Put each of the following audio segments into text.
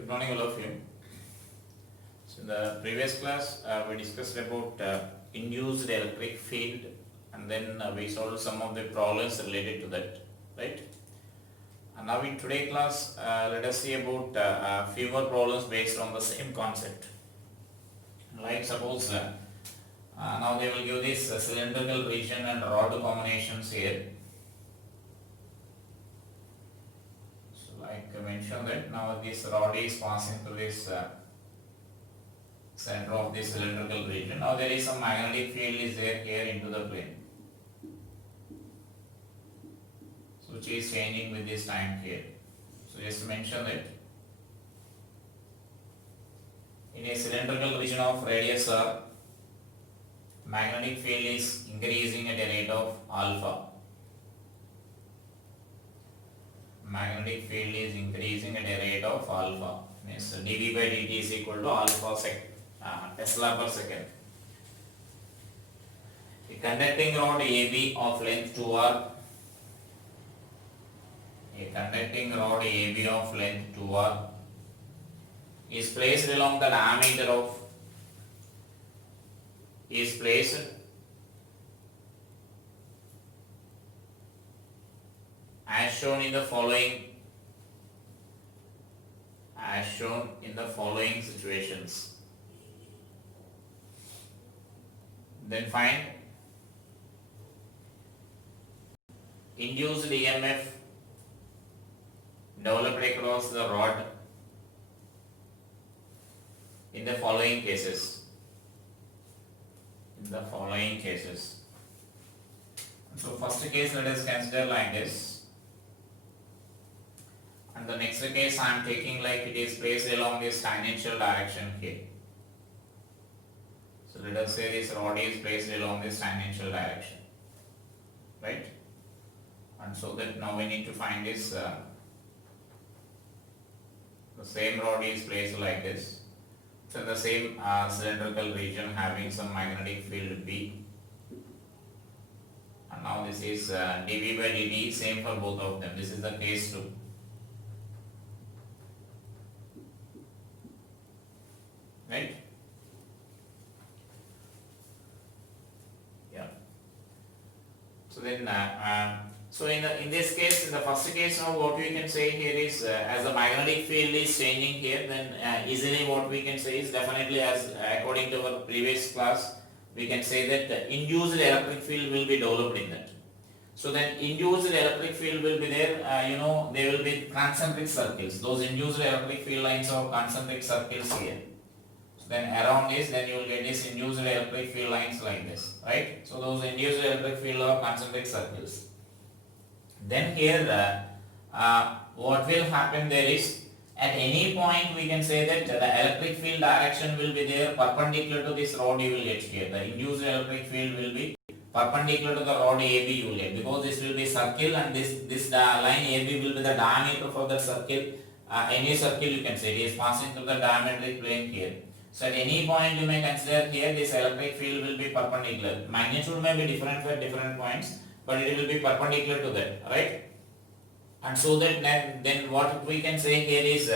Good morning, all of you. So in the previous class, we discussed about induced electric field, and then we solved some of the problems related to that, right? And now in today's class, let us see about a few more problems based on the same concept. Like suppose now they will give this cylindrical region and rod combinations here. So like I mentioned that now this rod is passing through this center of the cylindrical region. Now there is some magnetic field is there here into the plane. So which is changing with this time here. So just to mention that in a cylindrical region of radius r, magnetic field is increasing at a rate of alpha. Magnetic field is increasing at a rate of alpha. Means dV by dt is equal to alpha Tesla per second. A conducting rod AB of length 2r. A conducting rod AB of length 2r is placed along the diameter of as shown in the following situations. Then find induced EMF developed across the rod in the following cases. So first case let us consider like this, and the next case I am taking like it is placed along this tangential direction here. So let us say this rod is placed along this tangential direction, right? And so that now we need to find this the same rod is placed like this. So in the same cylindrical region having some magnetic field B, and now this is dV by dt, same for both of them. This is the case 2. Right? Yeah. So then, so in this case, in the first case, now what we can say here is as the magnetic field is changing here, then easily what we can say is definitely as according to our previous class, we can say that the induced electric field will be developed in that. So then induced electric field will be there, they will be concentric circles. Those induced electric field lines are concentric circles here. Then around this, then you will get this induced electric field lines like this, right? So those induced electric field are concentric circles. Then here, what will happen there is, at any point we can say that the electric field direction will be there perpendicular to this rod you will get here. The induced electric field will be perpendicular to the rod AB you will get, because this will be circle and this line AB will be the diameter for the circle. Any circle you can say it is passing through the diametric plane here. So at any point you may consider here this electric field will be perpendicular. Magnitude may be different for different points, but it will be perpendicular to that, right? And so that then what we can say here is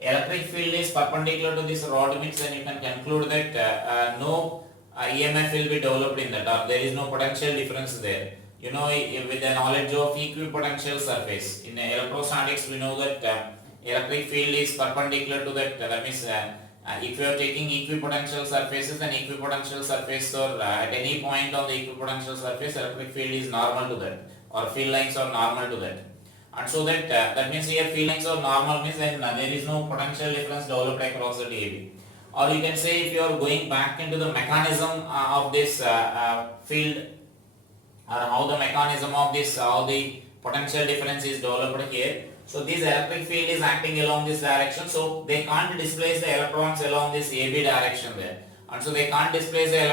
electric field is perpendicular to this rod, means then you can conclude that no EMF will be developed in that, or there is no potential difference there. You know, with the knowledge of equipotential surface, in electrostatics we know that electric field is perpendicular to that, that means if you are taking equipotential surfaces, then equipotential surface or at any point on the equipotential surface, electric field is normal to that, or field lines are normal to that. And so that that means here field lines are normal means then there is no potential difference developed across the AB. Or you can say if you are going back into the mechanism of this field, or how the mechanism of this, how the potential difference is developed here. So this electric field is acting along this direction, so they can't displace the electrons along this AB direction there. And so they can't displace the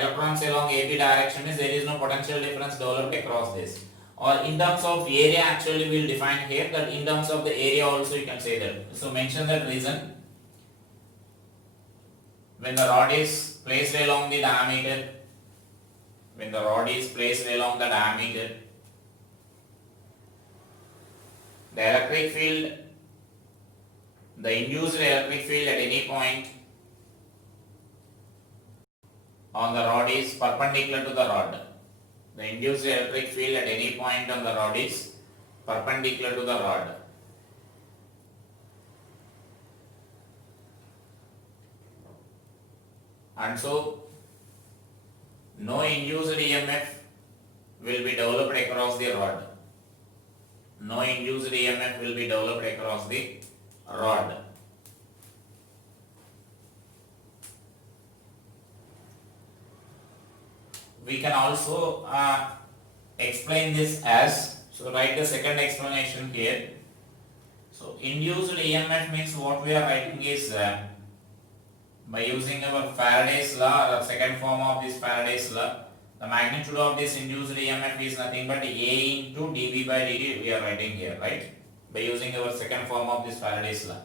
electrons along AB direction, means there is no potential difference developed across this. Or in terms of area, actually we will define here that in terms of the area also you can say that. So mention that reason. When the rod is placed along the diameter, the the induced electric field at any point on the rod is perpendicular to the rod. The induced electric field at any point on the rod is perpendicular to the rod. And so no induced EMF will be developed across the rod. No induced EMF will be developed across the rod. We can also explain this as, so write the second explanation here. So induced EMF means what we are writing is by using our Faraday's law or second form of this Faraday's law, the magnitude of this induced EMF is nothing but A into dB by dt we are writing here, right? By using our second form of this Faraday's law.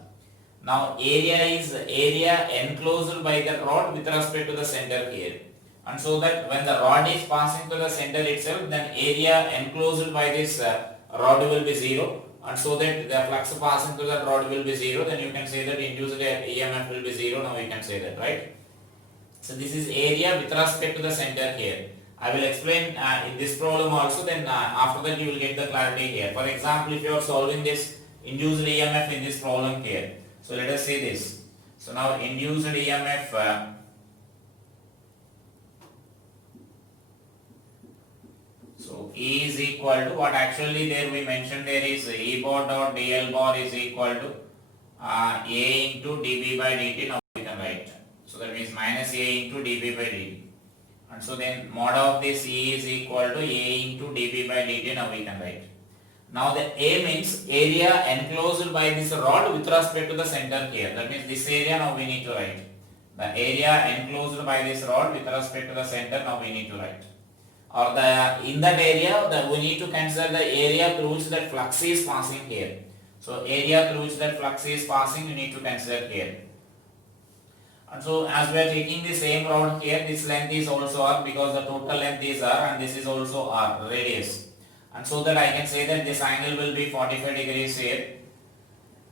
Now area is area enclosed by the rod with respect to the center here. And so that when the rod is passing to the center itself, then area enclosed by this rod will be 0. And so that the flux passing to that rod will be 0, then you can say that induced EMF will be 0. Now we can say that, right? So this is area with respect to the center here. I will explain in this problem also, then after that you will get the clarity here. For example, if you are solving this induced EMF in this problem here. So let us say this. So now induced EMF so E is equal to what actually there we mentioned there is E bar dot dl bar is equal to A into dB by dt. Now we can write. So that means minus A into dB by dt. And so then mod of this E is equal to A into dB by dt. Now we can write. Now the A means area enclosed by this rod with respect to the center here. That means this area now we need to write. The area enclosed by this rod with respect to the center now we need to write. Or in that area we need to consider the area through which that flux is passing here. So area through which that flux is passing you need to consider here. And so as we are taking the same rod here, this length is also R because the total length is R and this is also R, radius. And so that I can say that this angle will be 45 degrees here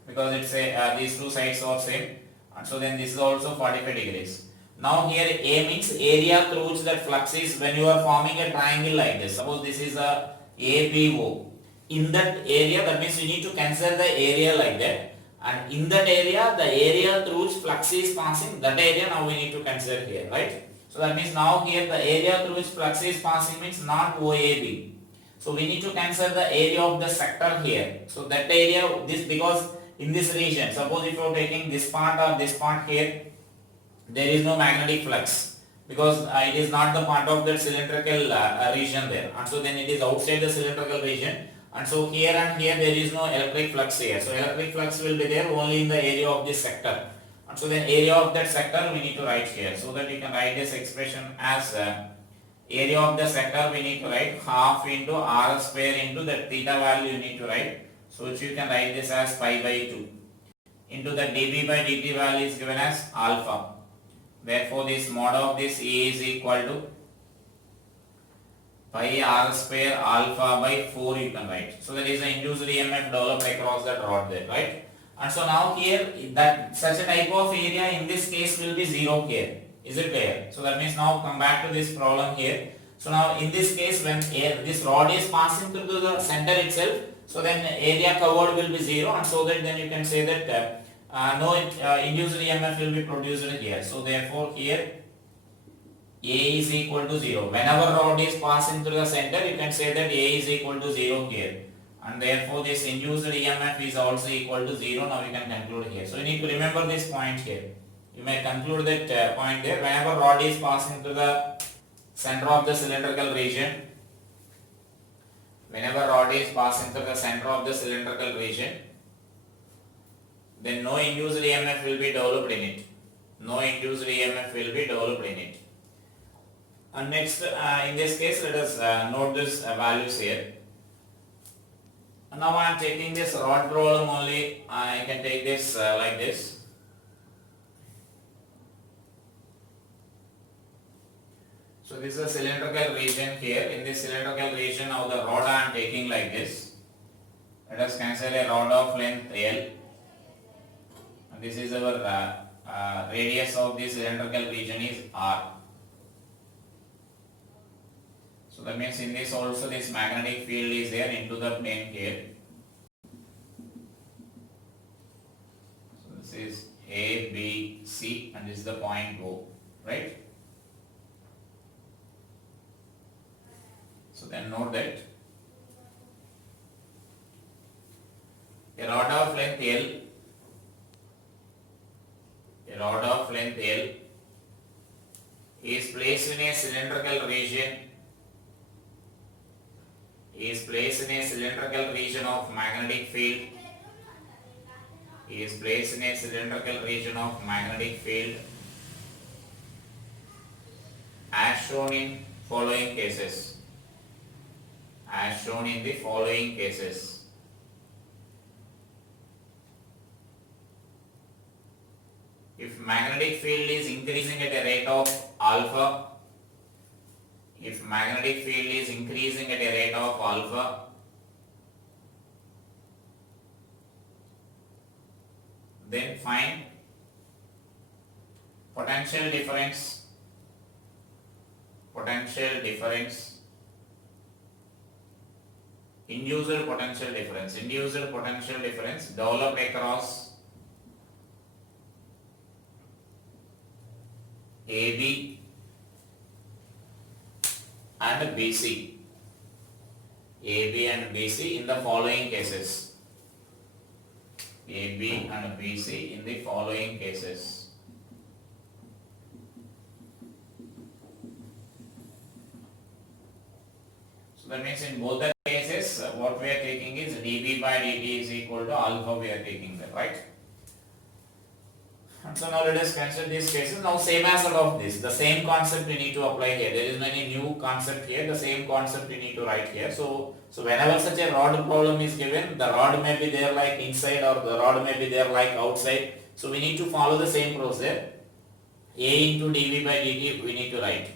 because it's these two sides are same. And so then this is also 45 degrees. Now here A means area through which that flux is when you are forming a triangle like this. Suppose this is a ABO. In that area, that means you need to consider the area like that. And in that area, the area through which flux is passing, that area now we need to consider here, right? So that means now here the area through which flux is passing means not OAB. So we need to consider the area of the sector here. So that area, this because in this region, suppose if you are taking this part or this part here, there is no magnetic flux because it is not the part of that cylindrical region there, and so then it is outside the cylindrical region, and so here and here there is no electric flux here. So electric flux will be there only in the area of this sector, and so then area of that sector we need to write here, so that you can write this expression as area of the sector we need to write half into r square into the theta value you need to write, so which you can write this as pi by 2 into the dB by dt value is given as alpha. Therefore, this mod of this E is equal to pi r square alpha by 4 you can write. So that is the induced EMF developed across that rod there, right? And so now here that such a type of area in this case will be 0 here. Is it clear? So that means now come back to this problem here. So now in this case when this rod is passing through the center itself, so then area covered will be 0, and so that then you can say that no induced EMF will be produced here. So therefore here A is equal to 0. Whenever rod is passing through the center, you can say that A is equal to 0 here. And therefore this induced EMF is also equal to 0. Now we can conclude here. So you need to remember this point here. You may conclude that point there. Whenever rod is passing through the center of the cylindrical region, whenever rod is passing through the center of the cylindrical region, then no induced EMF will be developed in it. No induced EMF will be developed in it. And next, in this case, let us note this values here. And now I am taking this rod problem only. I can take this like this. So this is a cylindrical region here. In this cylindrical region, now the rod I am taking like this. Let us consider a rod of length L. and this is our radius of this cylindrical region is r. So that means in this also this magnetic field is there into the plane here. So this is A, B, C, and this is the point O, right? So then note that a rod of length L is placed in a cylindrical region of magnetic field as shown in the following cases. If magnetic field is increasing at a rate of alpha, then find potential difference induced potential difference developed across AB and BC in the following cases. So that means in both the cases what we are taking is dB by dt is equal to alpha, we are taking that, right? And so now let us consider these cases. Now same as of this, the same concept we need to apply here. There is any new concept here, the same concept we need to write here. So whenever such a rod problem is given, the rod may be there like inside or the rod may be there like outside. So we need to follow the same process. A into dV by dt we need to write.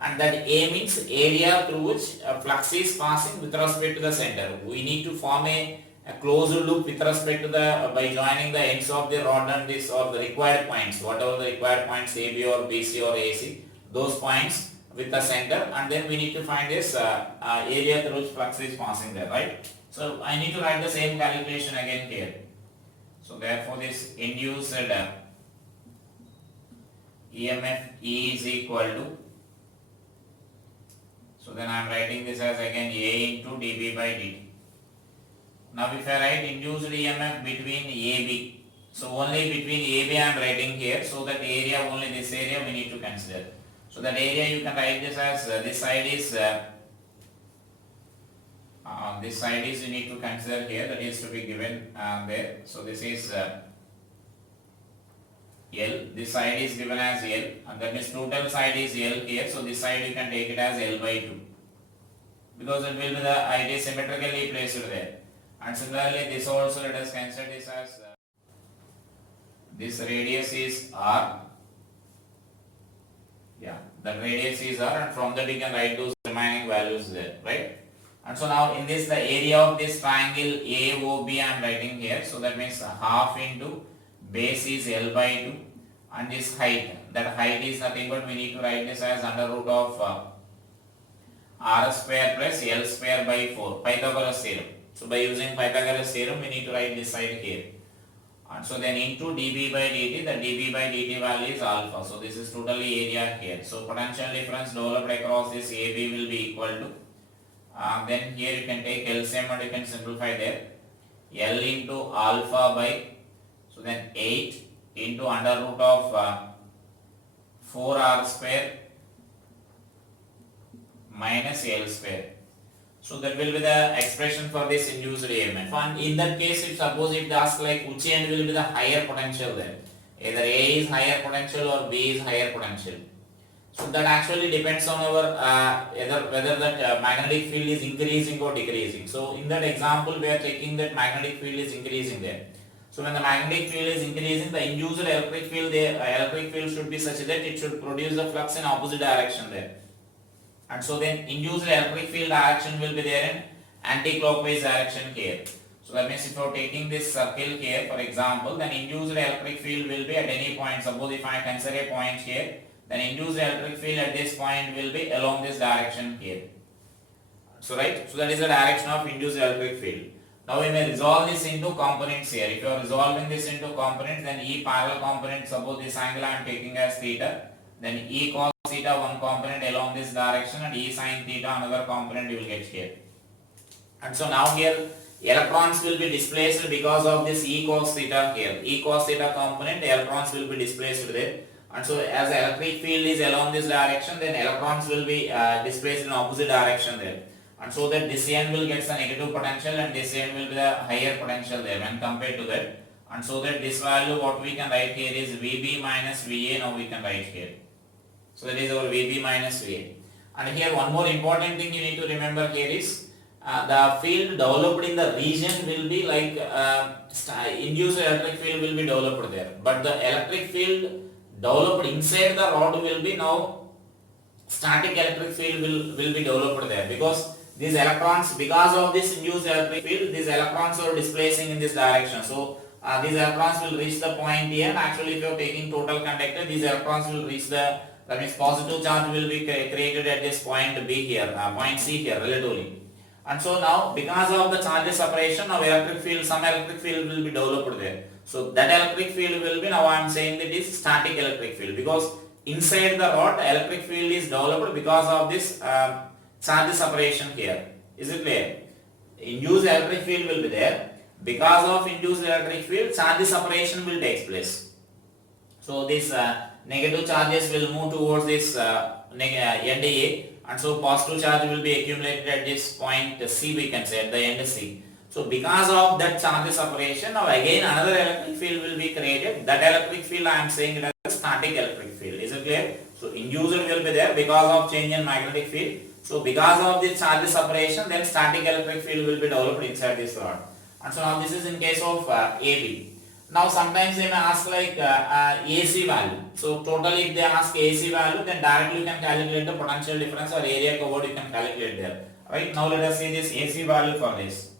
And that A means area through which a flux is passing with respect to the center. We need to form a closed loop with respect to the, by joining the ends of the rod and this or the required points, whatever the required points AB or BC or AC, those points with the center, and then we need to find this area through which flux is passing there, right? So I need to write the same calculation again here. So therefore this induced EMF E is equal to, so then I am writing this as again A into dB by dt. Now if I write induced EMF between AB, so only between AB I am writing here, so that area, only this area we need to consider. So that area you can write this as this side is you need to consider here, that is to be given there. So this is L, this side is given as L, and that means total side is L here, so this side you can take it as L by 2, because it will be it is symmetrically placed there. And similarly this also let us consider this as this radius is R, that radius is R, and from that you can write those remaining values there, right? And so now in this the area of this triangle AOB I am writing here, so that means half into base is L by 2, and this height, that height is nothing but we need to write this as under root of R square plus L square by 4, Pythagoras theorem. So by using Pythagoras theorem we need to write this side here. And so then into dB by dt, the dB by dt value is alpha. So this is totally area here. So potential difference developed across this AB will be equal to, then here you can take LCM and you can simplify there. L into alpha by, so then 8 into under root of 4R square minus L square. So that will be the expression for this induced EMF. And in that case, if suppose it asks like which end will be the higher potential then, either A is higher potential or B is higher potential. So that actually depends on our whether that magnetic field is increasing or decreasing. So in that example, we are checking that magnetic field is increasing there. So when the magnetic field is increasing, the induced electric field should be such that it should produce the flux in opposite direction there. And so then induced electric field direction will be there in anti-clockwise direction here. So that means if you are taking this circle here, for example, then induced electric field will be at any point. Suppose if I consider a point here, then induced electric field at this point will be along this direction here. So right, so that is the direction of induced electric field. Now we may resolve this into components here. If you are resolving this into components, then E parallel component, suppose this angle I am taking as theta, then E cos theta one component along this direction and E sin theta another component you will get here. And so now here electrons will be displaced because of this E cos theta here. E cos theta component, electrons will be displaced there. And so as the electric field is along this direction, then electrons will be displaced in opposite direction there. And so that this end will get the negative potential and this end will be the higher potential there when compared to that. And so that this value what we can write here is VB minus VA, now we can write here. So that is our VB minus VA. And here one more important thing you need to remember here is the field developed in the region will be like induced electric field will be developed there. But the electric field developed inside the rod will be now static electric field will be developed there, because these electrons, because of this induced electric field, these electrons are displacing in this direction. So these electrons will reach the point here, and actually if you are taking total conductor, these electrons will reach the, that means positive charge will be created at this point B here, point C here relatively. And so now because of the charge separation, now electric field, some electric field will be developed there. So that electric field will be, now I am saying that is static electric field, because inside the rod electric field is developed because of this charge separation here. Is it clear? Induced electric field will be there. Because of induced electric field, charge separation will take place. So these negative charges will move towards this end A, and so positive charge will be accumulated at this point C, we can say at the end C. So because of that charge separation, now again another electric field will be created. That electric field I am saying it as a static electric field. Is it clear? So induced will be there because of change in magnetic field. So because of this charge separation, then static electric field will be developed inside this rod. And so now this is in case of AB. Now sometimes they may ask like AC value. So totally if they ask AC value, then directly you can calculate the potential difference or area covered, you can calculate there. Right, now let us see this AC value for this.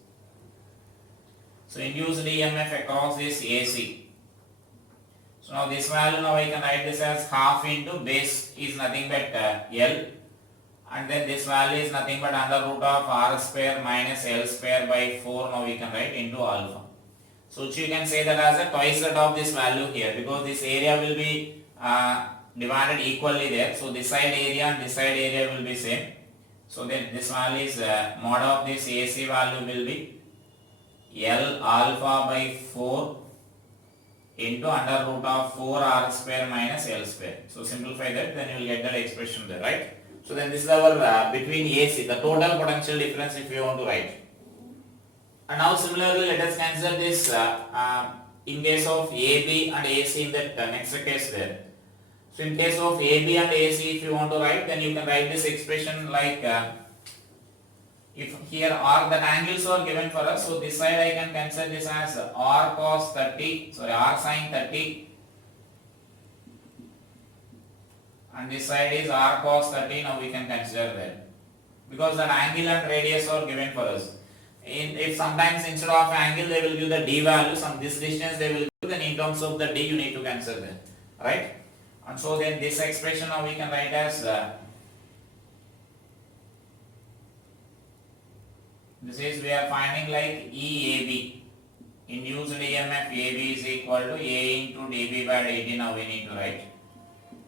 So induced EMF across this AC. So now this value, now I can write this as half into base is nothing but L, and then this value is nothing but under root of R square minus L square by 4, now we can write into alpha. So you can say that as a twice that of this value here, because this area will be divided equally there. So this side area and this side area will be same. So then this value is mod of this AC value will be L alpha by 4 into under root of 4 R square minus L square. So simplify that, then you will get that expression there, right? So then this is our between AC, the total potential difference if you want to write. And now similarly let us consider this in case of AB and AC in that next case there. So in case of AB and AC if you want to write, then you can write this expression like if here R, that angles are given for us, so this side I can consider this as R cos 30, sorry R sin 30, and this side is R cos 30, now we can consider that, because that angle and radius are given for us. If sometimes instead of angle they will give the D value, some this distance they will give, then in terms of the D you need to consider that, right? And so then this expression now we can write as this is we are finding like EAB, induced EMF AB is equal to A into dB by dt, now we need to write.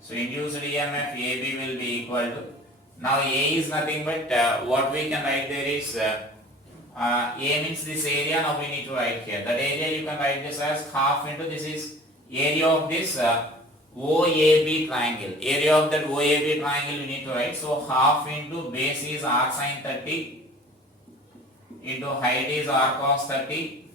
So induced EMF AB will be equal to, now A is nothing but what we can write there is A means this area, now we need to write here. That area you can write this as half into, this is area of this OAB triangle. Area of that OAB triangle you need to write. So half into base is R sin 30 into height is R cos 30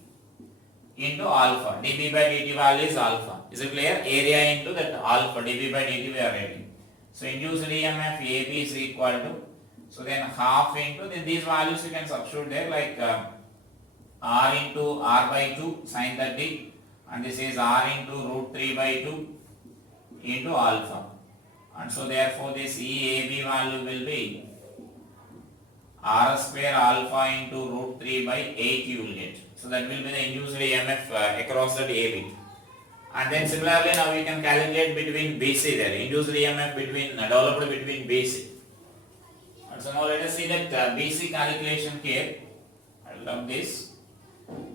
into alpha. dB by dt value is alpha. Is it clear? Area into that alpha, dB by dt we are writing. So induced EMF AB is equal to, so then half into, then these values you can substitute there like R into R by 2 sin 30, and this is R into root 3 by 2 into alpha. And so therefore this EAB value will be R square alpha into root 3 by 8 you will get. So that will be the induced EMF across that AB. And then similarly now we can calculate between BC there, induced EMF between developed between BC. And so now let us see that BC calculation here. I love this.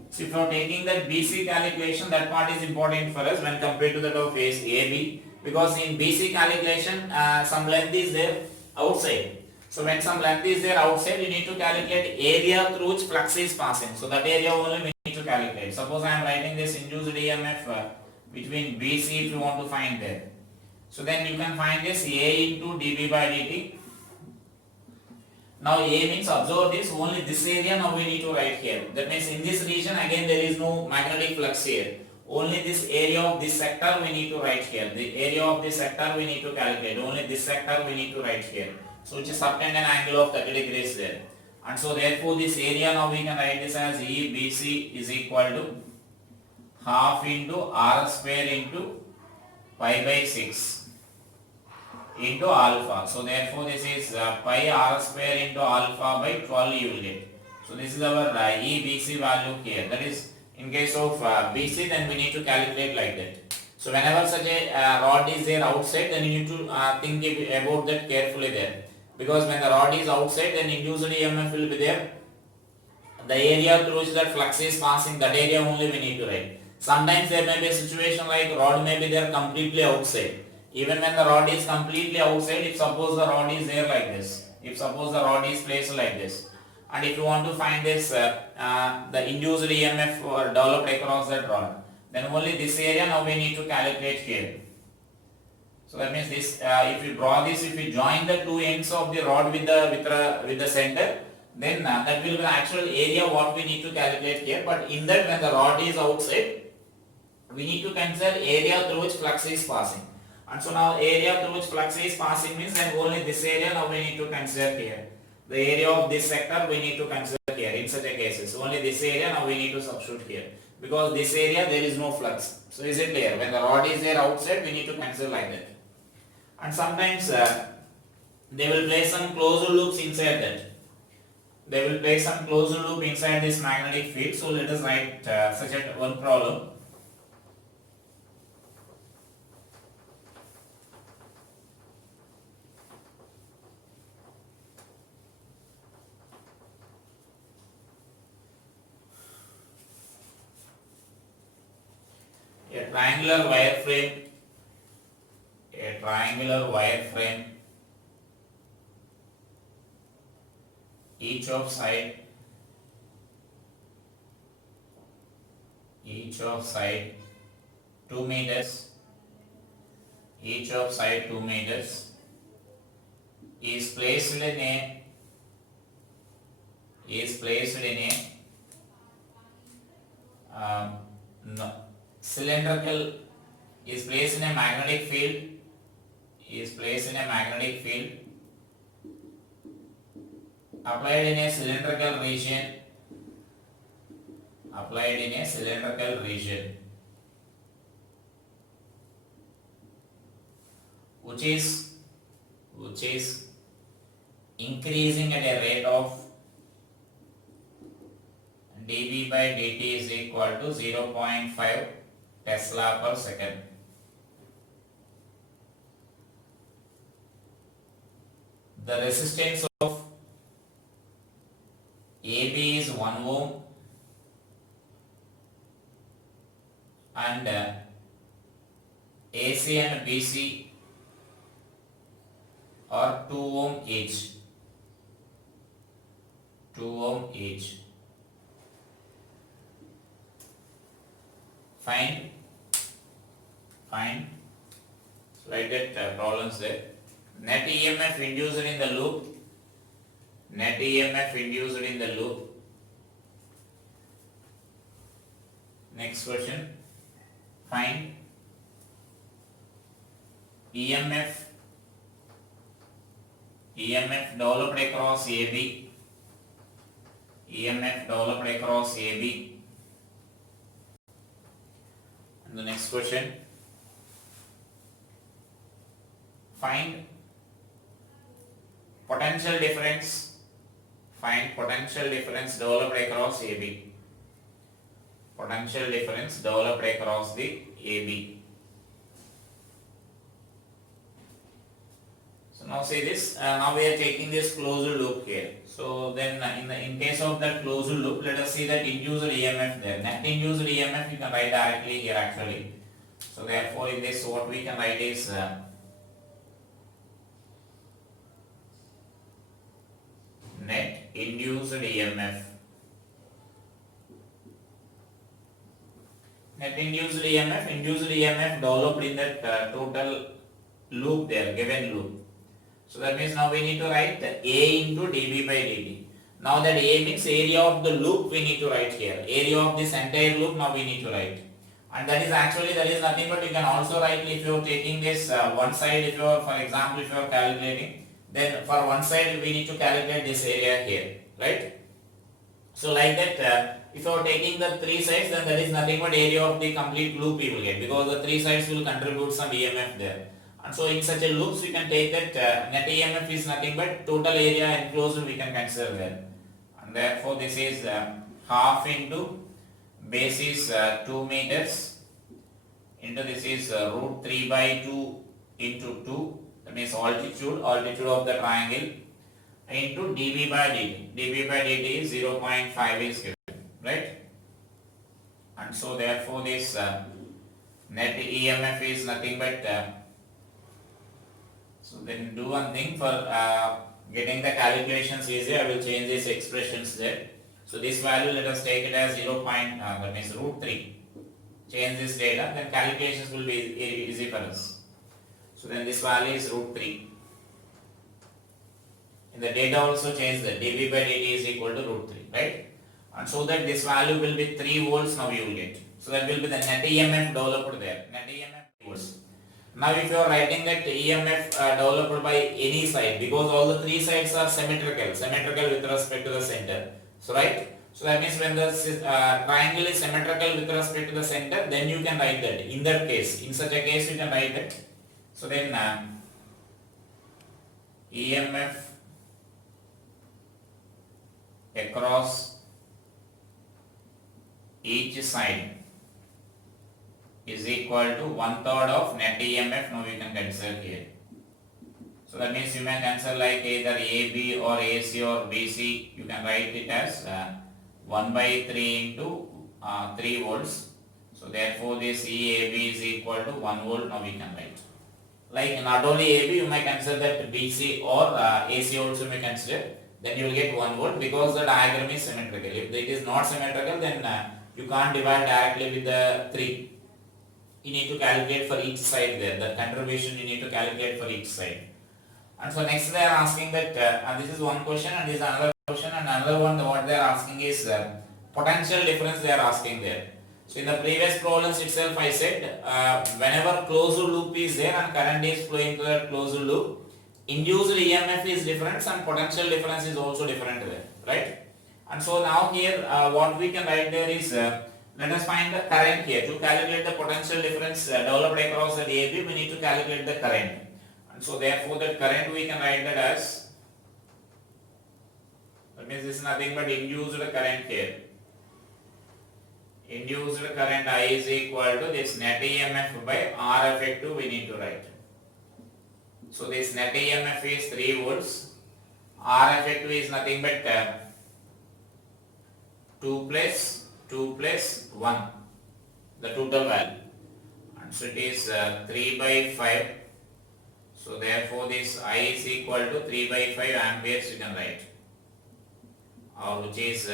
So if you are taking that BC calculation, that part is important for us when compared to that of phase AB, because in BC calculation some length is there outside. So when some length is there outside, you need to calculate area through which flux is passing. So that area only we need to calculate. Suppose I am writing this induced EMF between BC if you want to find there. So then you can find this A into dB by dt. Now A means, observe this, only this area now we need to write here. That means in this region again there is no magnetic flux here. Only this area of this sector we need to write here. The area of this sector we need to calculate. Only this sector we need to write here. So which is subtend an angle of 30 degrees there. And so therefore this area now we can write this as EBC is equal to half into R square into pi by 6 into alpha. So therefore this is pi R square into alpha by 12 you will get. So this is our EBC value here. That is in case of BC, then we need to calculate like that. So whenever such a rod is there outside, then you need to think about that carefully there. Because when the rod is outside, then induced EMF will be there. The area through which that flux is passing, that area only we need to write. Sometimes there may be a situation like rod may be there completely outside. Even when the rod is completely outside, if suppose the rod is there like this, if suppose the rod is placed like this, and if you want to find this the induced EMF developed across that rod, then only this area now we need to calculate here. So that means this if you draw this, if you join the two ends of the rod with the center, then that will be the actual area what we need to calculate here. But in that, when the rod is outside, we need to consider area through which flux is passing. And so now area through which flux is passing means then only this area now we need to consider here. The area of this sector we need to consider here in such a cases. Only this area now we need to substitute here. Because this area there is no flux. So is it clear? When the rod is there outside, we need to consider like that. And sometimes they will place some closed loops inside that. They will place some closed loop inside this magnetic field. So let us write such a one problem. A triangular wire frame, each of side 2 meters, each of side 2 meters, is placed in a cylindrical, is placed in a magnetic field, applied in a cylindrical region, which is increasing at a rate of dB by dt is equal to 0.5 Tesla per second. The resistance of AB is 1 ohm and AC and BC are 2 ohm each. Fine. So I get problems there. Net EMF induced in the loop. Next question. Find EMF developed across AB. And the next question. Find potential difference developed across AB. potential difference developed across the AB. So now see this, now we are taking this closed loop here. So then in case of that closed loop, let us see that induced EMF there. Net induced EMF you can write directly here actually. So therefore in this what we can write is net induced EMF. Net induced EMF developed in that total loop there, given loop. So that means now we need to write the A into dB by dt. Now that A means area of the loop we need to write here. Area of this entire loop now we need to write. And that is nothing but you can also write if you are taking this one side, if you are, for example, if you are calculating, then for one side we need to calculate this area here, right? So like that, if you are taking the three sides, then that is nothing but area of the complete loop you will get, because the three sides will contribute some EMF there. And so in such a loops we can take that net EMF is nothing but total area enclosed we can consider there. And therefore this is half into base is 2 meters into this is root 3 by 2 into 2, that means altitude of the triangle, into dB by dt. dB by dt is 0.5 is given, right? And so therefore this net EMF is nothing but so then do one thing for getting the calculations easy. I will change these expressions there. So this value let us take it as 0. That means root 3. Change this data, then calculations will be easy for us. So then this value is root 3. In the data also change that dB by dt is equal to root 3, right? And so that this value will be 3 volts now you will get. So that will be the net EMF developed there. Net EMF volts. Now if you are writing that EMF developed by any side, because all the three sides are symmetrical with respect to the center. So right? So that means when the triangle is symmetrical with respect to the center, then you can write that. In that case, in such a case you can write that. So then EMF across each side is equal to 1/3 of net EMF. Now you can consider here. So that means you may consider like either AB or AC or BC. You can write it as 1 by 3 into 3 volts. So therefore this EAB is equal to 1 volt. Now we can write. Like not only AB, you may consider that BC or AC also may consider. Then you will get 1 volt because the diagram is symmetrical. If it is not symmetrical, then you can't divide directly with the 3. You need to calculate for each side there. The contribution you need to calculate for each side. And so next they are asking that, and this is one question and this is another question, and another one what they are asking is potential difference they are asking there. So in the previous problems itself I said whenever closed loop is there and current is flowing to that closed loop, induced EMF is different and potential difference is also different there, right? And so now here what we can write there is let us find the current here. To calculate the potential difference developed across the AB, we need to calculate the current. And so therefore the current we can write that as, that means this is nothing but induced current here. Induced current I is equal to this net EMF by R effective we need to write. So this net EMF is 3 volts. R effective is nothing but 2 plus 1, the total value. And so it is 3 by 5. So therefore this I is equal to 3 by 5 amperes you can write, or which is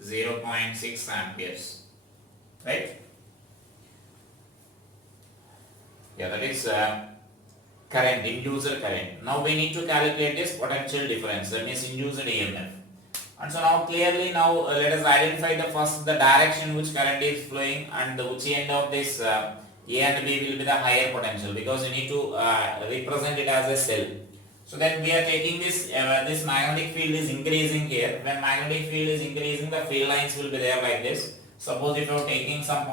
0.6 amperes, right? Yeah, that is current, induced current. Now we need to calculate this potential difference, that means induced EMF. And so now clearly let us identify the direction which current is flowing, and which end of this A and B will be the higher potential, because you need to represent it as a cell. So then we are taking this this magnetic field is increasing here. When magnetic field is increasing, the field lines will be there like this. Suppose if you are taking some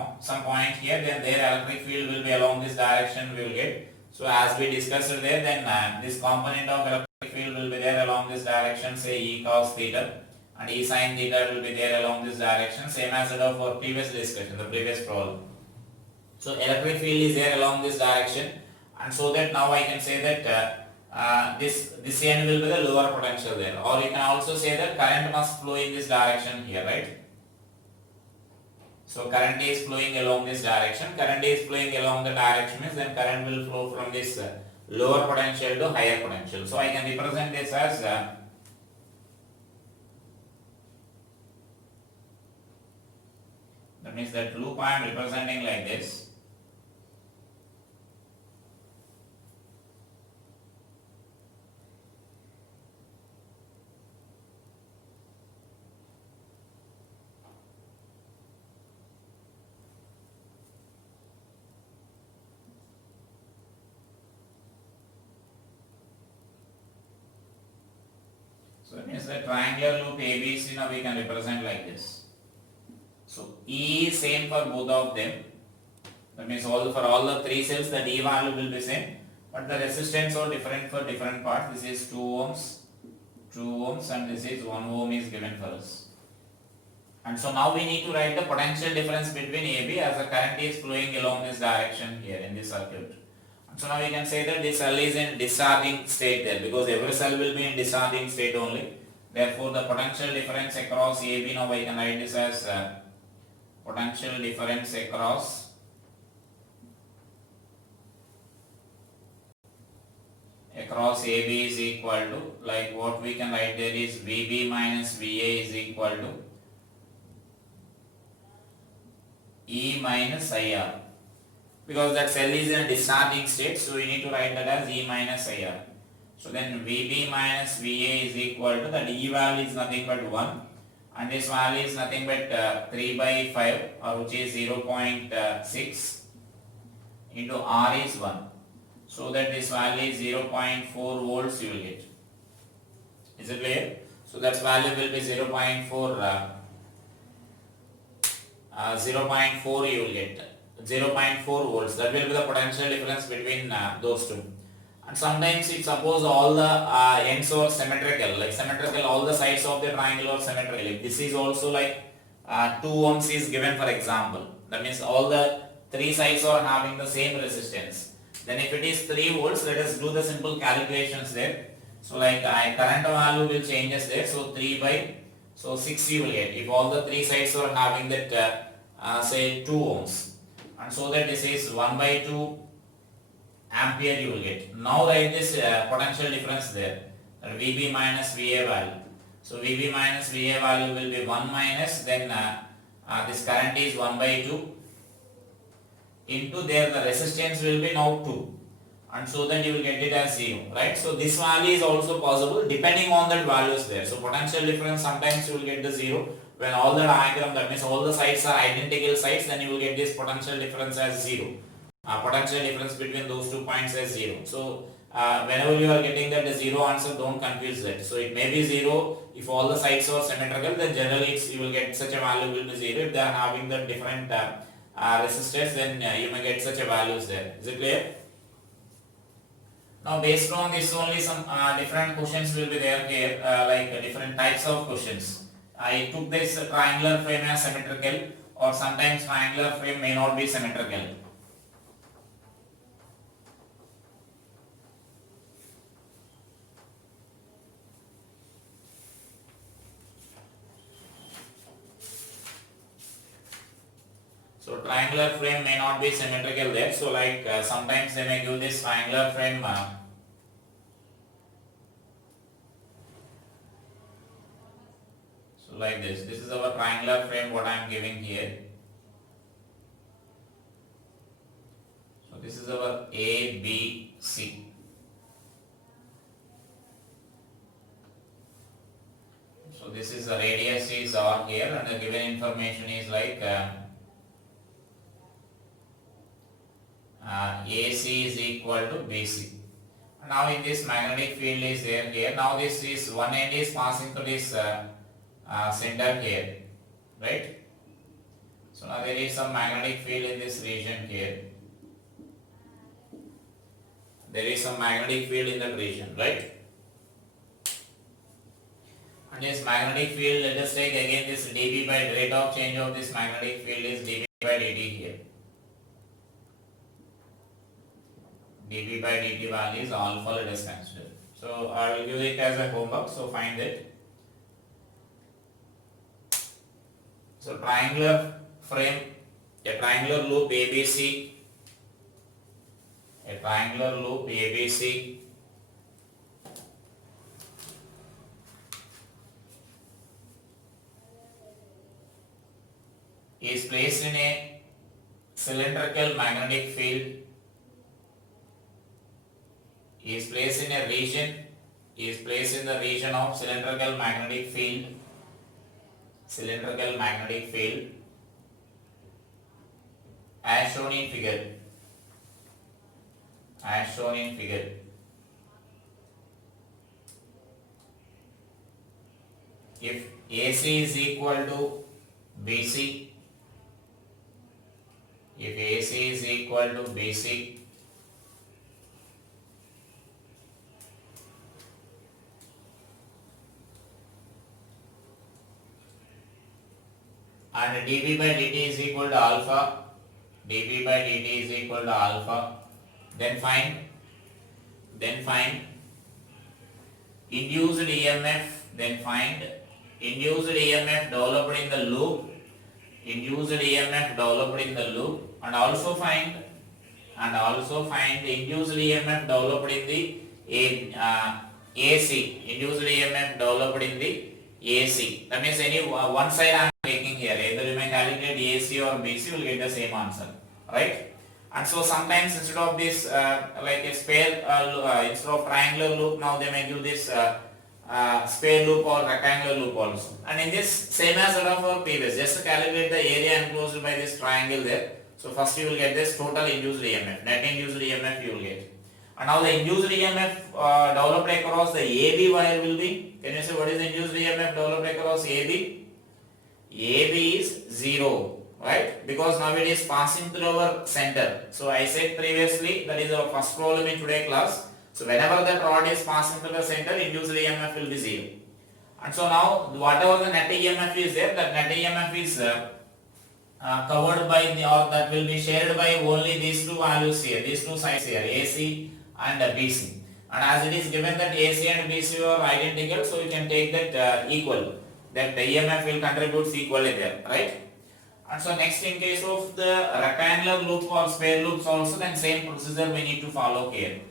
point here, then their electric field will be along this direction we will get. So as we discussed there, then this component of electric field will be there along this direction, say E cos theta. and E sin theta will be there along this direction, same as that of our previous discussion, the previous problem. So electric field is there along this direction, and so that now I can say that this end will be the lower potential there, or you can also say that current must flow in this direction here, right? So current is flowing along this direction. Current is flowing along the direction means then current will flow from this lower potential to higher potential. So I can represent this as that means that loop I am representing like this. So that means the triangular loop ABC now we can represent like this. So E is same for both of them. That means for all the three cells the D value will be same, but the resistance are different for different parts. This is 2 ohms, 2 ohms, and this is 1 ohm is given for us. And so now we need to write the potential difference between AB as the current is flowing along this direction here in this circuit. So now we can say that this cell is in discharging state there, because every cell will be in discharging state only. Therefore the potential difference across AB, now I can write this as potential difference across AB is equal to, like what we can write there is VB minus VA is equal to E minus IR. Because that cell is in a discharging state, so we need to write that as E minus IR. So then VB minus VA is equal to, that E value is nothing but 1, and this value is nothing but 3 by 5, or which is 0.6 into R is 1. So that this value is 0.4 volts you will get. Is it clear? So that value will be 0.4 you will get. 0.4 volts, that will be the potential difference between those two. And sometimes if suppose all the ends are symmetrical, like symmetrical, all the sides of the triangle are symmetrical. If this is also like 2 ohms is given for example, that means all the three sides are having the same resistance. Then if it is 3 volts, let us do the simple calculations there. So like current value will changes there, so 3 by 6 you will get, if all the three sides are having that say 2 ohms. And so that this is 1 by 2 ampere you will get. Now write this potential difference there, VB minus VA value. So VB minus VA value will be 1 minus, then this current is 1 by 2 into there the resistance will be now 2, and so that you will get it as 0, right? So this value is also possible depending on that values there. So potential difference sometimes you will get the 0. When all the diagram, that means all the sides are identical sides, then you will get this potential difference as 0. Potential difference between those 2 points as 0. So whenever you are getting that the 0 answer, don't confuse that. So it may be 0 if all the sides are symmetrical, then generally you will get such a value will be 0. If they are having the different resistors, then you may get such a values there. Is it clear? Now based on this only some different questions will be there here, like different types of questions. I took this triangular frame as symmetrical, or sometimes triangular frame may not be symmetrical. So triangular frame may not be symmetrical there. So like sometimes they may give this triangular frame like this. This is our triangular frame what I am giving here. So this is our A, B, C. So this is the radius is R here, and the given information is like AC is equal to BC. Now in this magnetic field is there here. Now this is one end is passing to this center here, right? So now there is some magnetic field in this region here. There is some magnetic field in that region, right? And this magnetic field, let us take again this dB by rate of change of this magnetic field is dB by dt here. dB by dt value is alpha, let us consider. So I will give it as a homework, so find it. So triangular frame, a triangular loop ABC, a triangular loop ABC is placed in a cylindrical magnetic field, is placed in a region, is placed in the region of cylindrical magnetic field, as shown in figure, If AC is equal to BC, if AC is equal to BC, and dB by dt is equal to alpha, dB by dt is equal to alpha, then find induced EMF, then find induced EMF developed in the loop, and also find induced EMF developed in the AC, induced EMF developed in the AC. That means any one side I am taking here, either you may calculate AC or BC, you will get the same answer, right? And so sometimes instead of this like a spare instead of triangular loop, now they may give this spare loop or rectangular loop also. And in this, same as that of our previous, just calculate the area enclosed by this triangle there. So first you will get this total induced EMF, net induced EMF you will get. And now the induced EMF developed across the AB wire will be, can you say what is the induced EMF developed across AB? AB is 0, right? Because now it is passing through our center. So I said previously, that is our first problem in today's class. So whenever that rod is passing through the center, induced EMF will be 0. And so now whatever the net EMF is there, that net EMF is covered by the, or that will be shared by only these two values here, these two sides here, AC and BC. And as it is given that AC and BC are identical, so you can take that equal, that the EMF will contribute equally there, right? And so next, in case of the rectangular loop or spare loops also, then same procedure we need to follow here.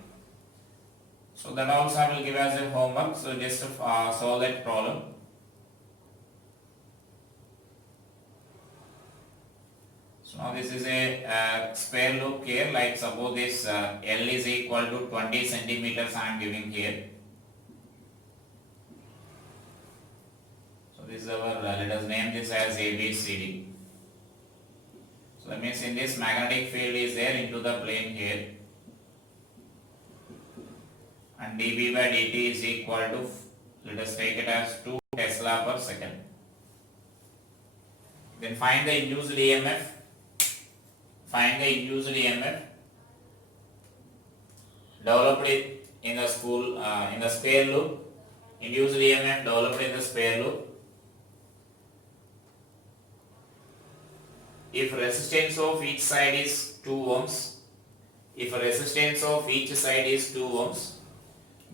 So that also I will give as a homework, so just to solve that problem. So now this is a spare loop here, like suppose this L is equal to 20 centimeters I am giving here. So this is our, let us name this as ABCD. So that means in this magnetic field is there into the plane here, and dB by dt is equal to, let us take it as 2 Tesla per second. Then find the induced EMF, developed in the spool, in the spare loop, induced EMF developed in the spare loop. If resistance of each side is 2 ohms,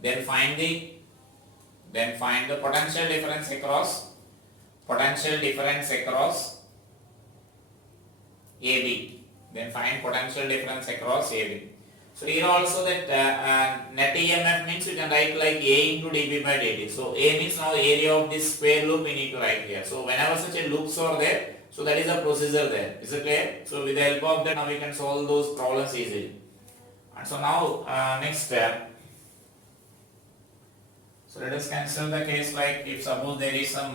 then find the potential difference across AB. Then find potential difference across AB. So here also that net EMF means you can write like A into dB by dt. So A means now area of this square loop we need to write here. So whenever such a loops are there, so that is a procedure there. Is it clear? So with the help of that, now we can solve those problems easily. And so now next step. So let us consider the case like if suppose there is some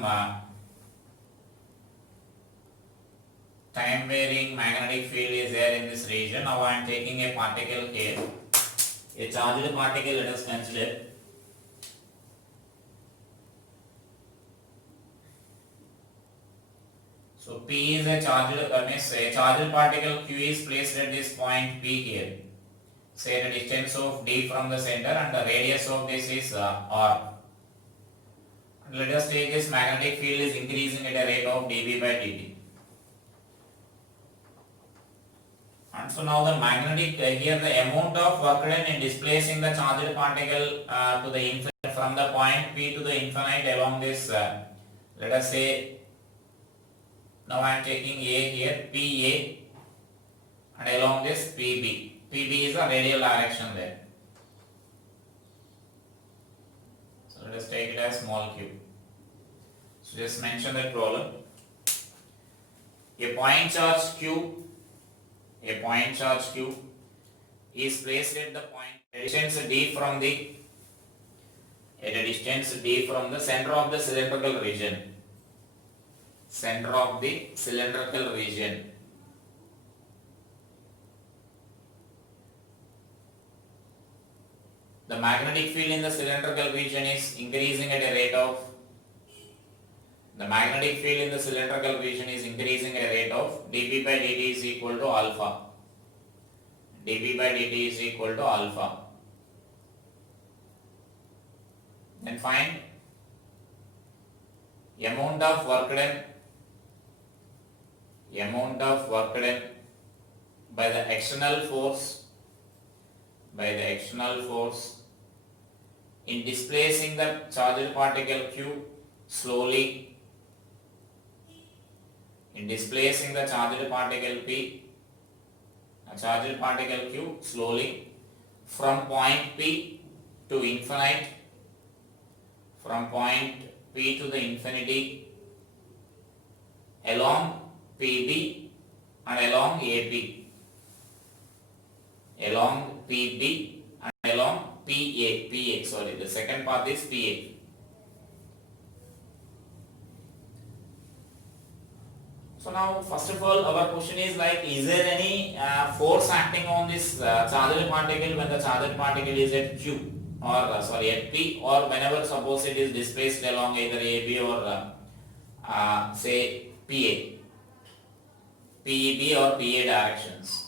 time varying magnetic field is there in this region. Now I am taking a particle here, a charged particle, let us consider. So P is a charged, means a charged particle Q is placed at this point P here. Say the distance of D from the center and the radius of this is R. Let us take this magnetic field is increasing at a rate of dB by dt. And so now the magnetic here the amount of work done in displacing the charged particle to the infinite from the point P to the infinite along this let us say now I am taking A here PA and along this PB. PB is a radial direction there. So let us take it as small q. So just mention that problem. A point charge q is placed at the point at a distance d from the center of the cylindrical region. The magnetic field in the cylindrical region is increasing at a rate of dB by dt is equal to alpha. Then find amount of work done by the external force in displacing the charged particle q slowly, in displacing the charged particle q slowly from point P to infinite, from point P to the infinity along PB and along AB, along PB and along PA, sorry, the second part is PA. So now first of all our question is like, is there any force acting on this charged particle when the charged particle is at Q or at P, or whenever suppose it is displaced along either AB or say PA, PEB or PA directions.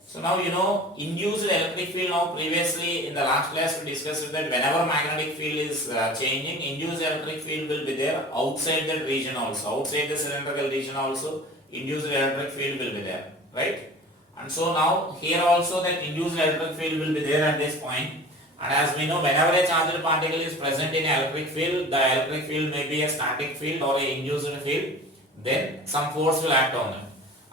So now you know induced electric field. Now previously in the last class we discussed that whenever magnetic field is changing, induced electric field will be there outside that region also, outside the cylindrical region also induced electric field will be there, right? And so now here also that induced electric field will be there at this point. And as we know, whenever a charged particle is present in an electric field, the electric field may be a static field or a induced field, then some force will act on it.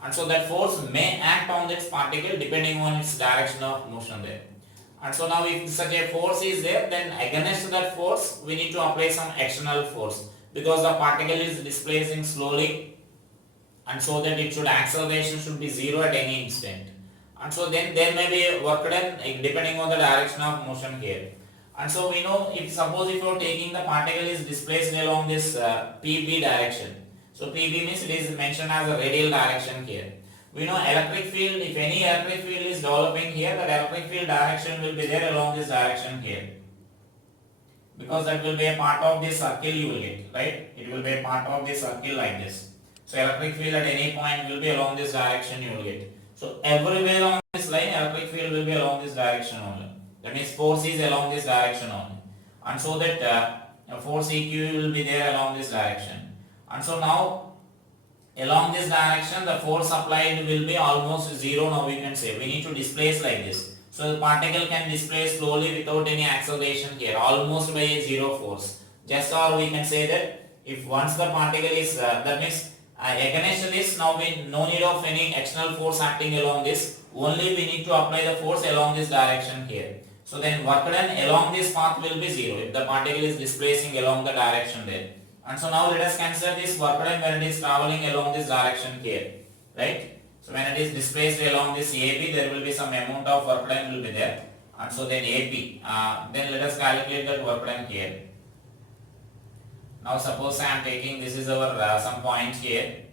And so that force may act on this particle depending on its direction of motion there. And so now if such a force is there, then against that force we need to apply some external force, because the particle is displacing slowly, and so that its acceleration should be zero at any instant. And so then there may be work done depending on the direction of motion here. And so we know if you are taking the particle is displaced along this PB direction. So PB means it is mentioned as a radial direction here. We know electric field, if any electric field is developing here, that electric field direction will be there along this direction here. Because that will be a part of this circle you will get, right? It will be a part of this circle like this. So electric field at any point will be along this direction you will get. So everywhere on this line electric field will be along this direction only. That means force is along this direction only. And so that force EQ will be there along this direction. And so now along this direction the force applied will be almost zero. Now we can say we need to displace like this. So the particle can displace slowly without any acceleration here, almost by a zero force. Just or we can say that if once the particle is that means against this, now we no need of any external force acting along this, only we need to apply the force along this direction here. So then work done along this path will be zero if the particle is displacing along the direction there. And so now let us consider this work done when it is traveling along this direction here, right? So when it is displaced along this AB, there will be some amount of work done will be there. And so then AP, then let us calculate that work done here. Now suppose I am taking, this is our some point here,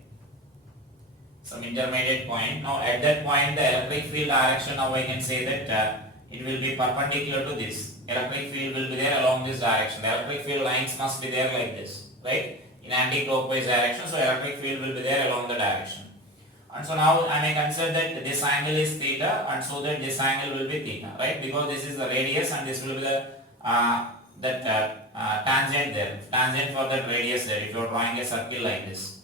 some intermediate point. Now at that point the electric field direction, now I can say that it will be perpendicular to this. Electric field will be there along this direction. The electric field lines must be there like this, right? In anti-clockwise direction, so electric field will be there along the direction. And so now I may consider that this angle is theta, and so that this angle will be theta, right? Because this is the radius and this will be the that tangent there, tangent for that radius there. If you are drawing a circle like this,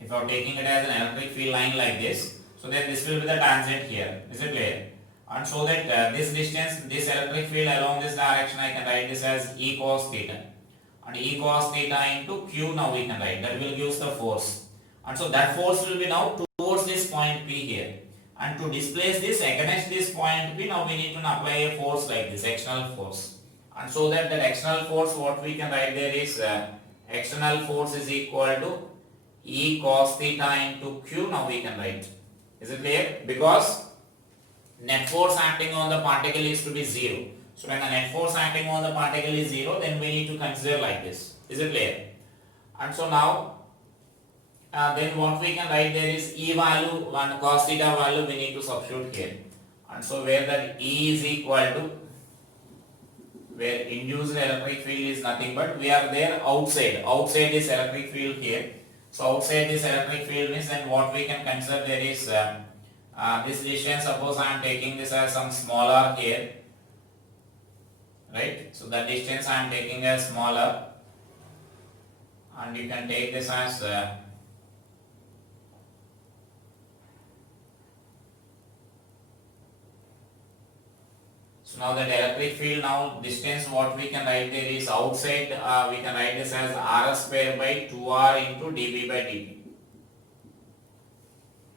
if you are taking it as an electric field line like this, so then this will be the tangent here. Is it clear? And so that this distance, this electric field along this direction, I can write this as E cos theta. And E cos theta into Q now we can write. That will give us the force. And so that force will be now towards this point P here. And to displace this against this point P, now we need to apply a force like this, external force. And so that external force, what we can write there is external force is equal to E cos theta into Q, now we can write. Is it clear? Because net force acting on the particle is to be 0. So when the net force acting on the particle is 0, then we need to consider like this. Is it clear? And so now, then what we can write there is E value, one cos theta value we need to substitute here. And so where the E is equal to, where induced electric field is nothing but we are there outside this electric field here. So outside this electric field means then what we can consider there is this distance, suppose I am taking this as some smaller here, right? So the distance I am taking as smaller, and you can take this as so now that electric field, now distance what we can write there is outside, we can write this as R square by 2R into dB by dt.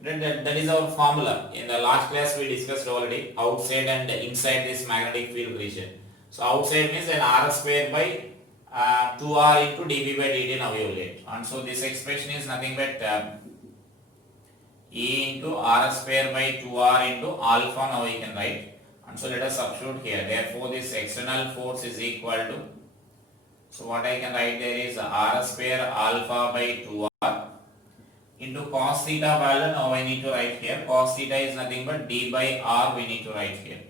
That is our formula. In the last class we discussed already outside and inside this magnetic field region. So outside means then R square by 2R into dB by dt now you will get. And so this expression is nothing but E into R square by 2R into alpha now we can write. And so let us substitute here. Therefore this external force is equal to, so what I can write there is R square alpha by 2R into cos theta value. Now I need to write here. Cos theta is nothing but d by r we need to write here.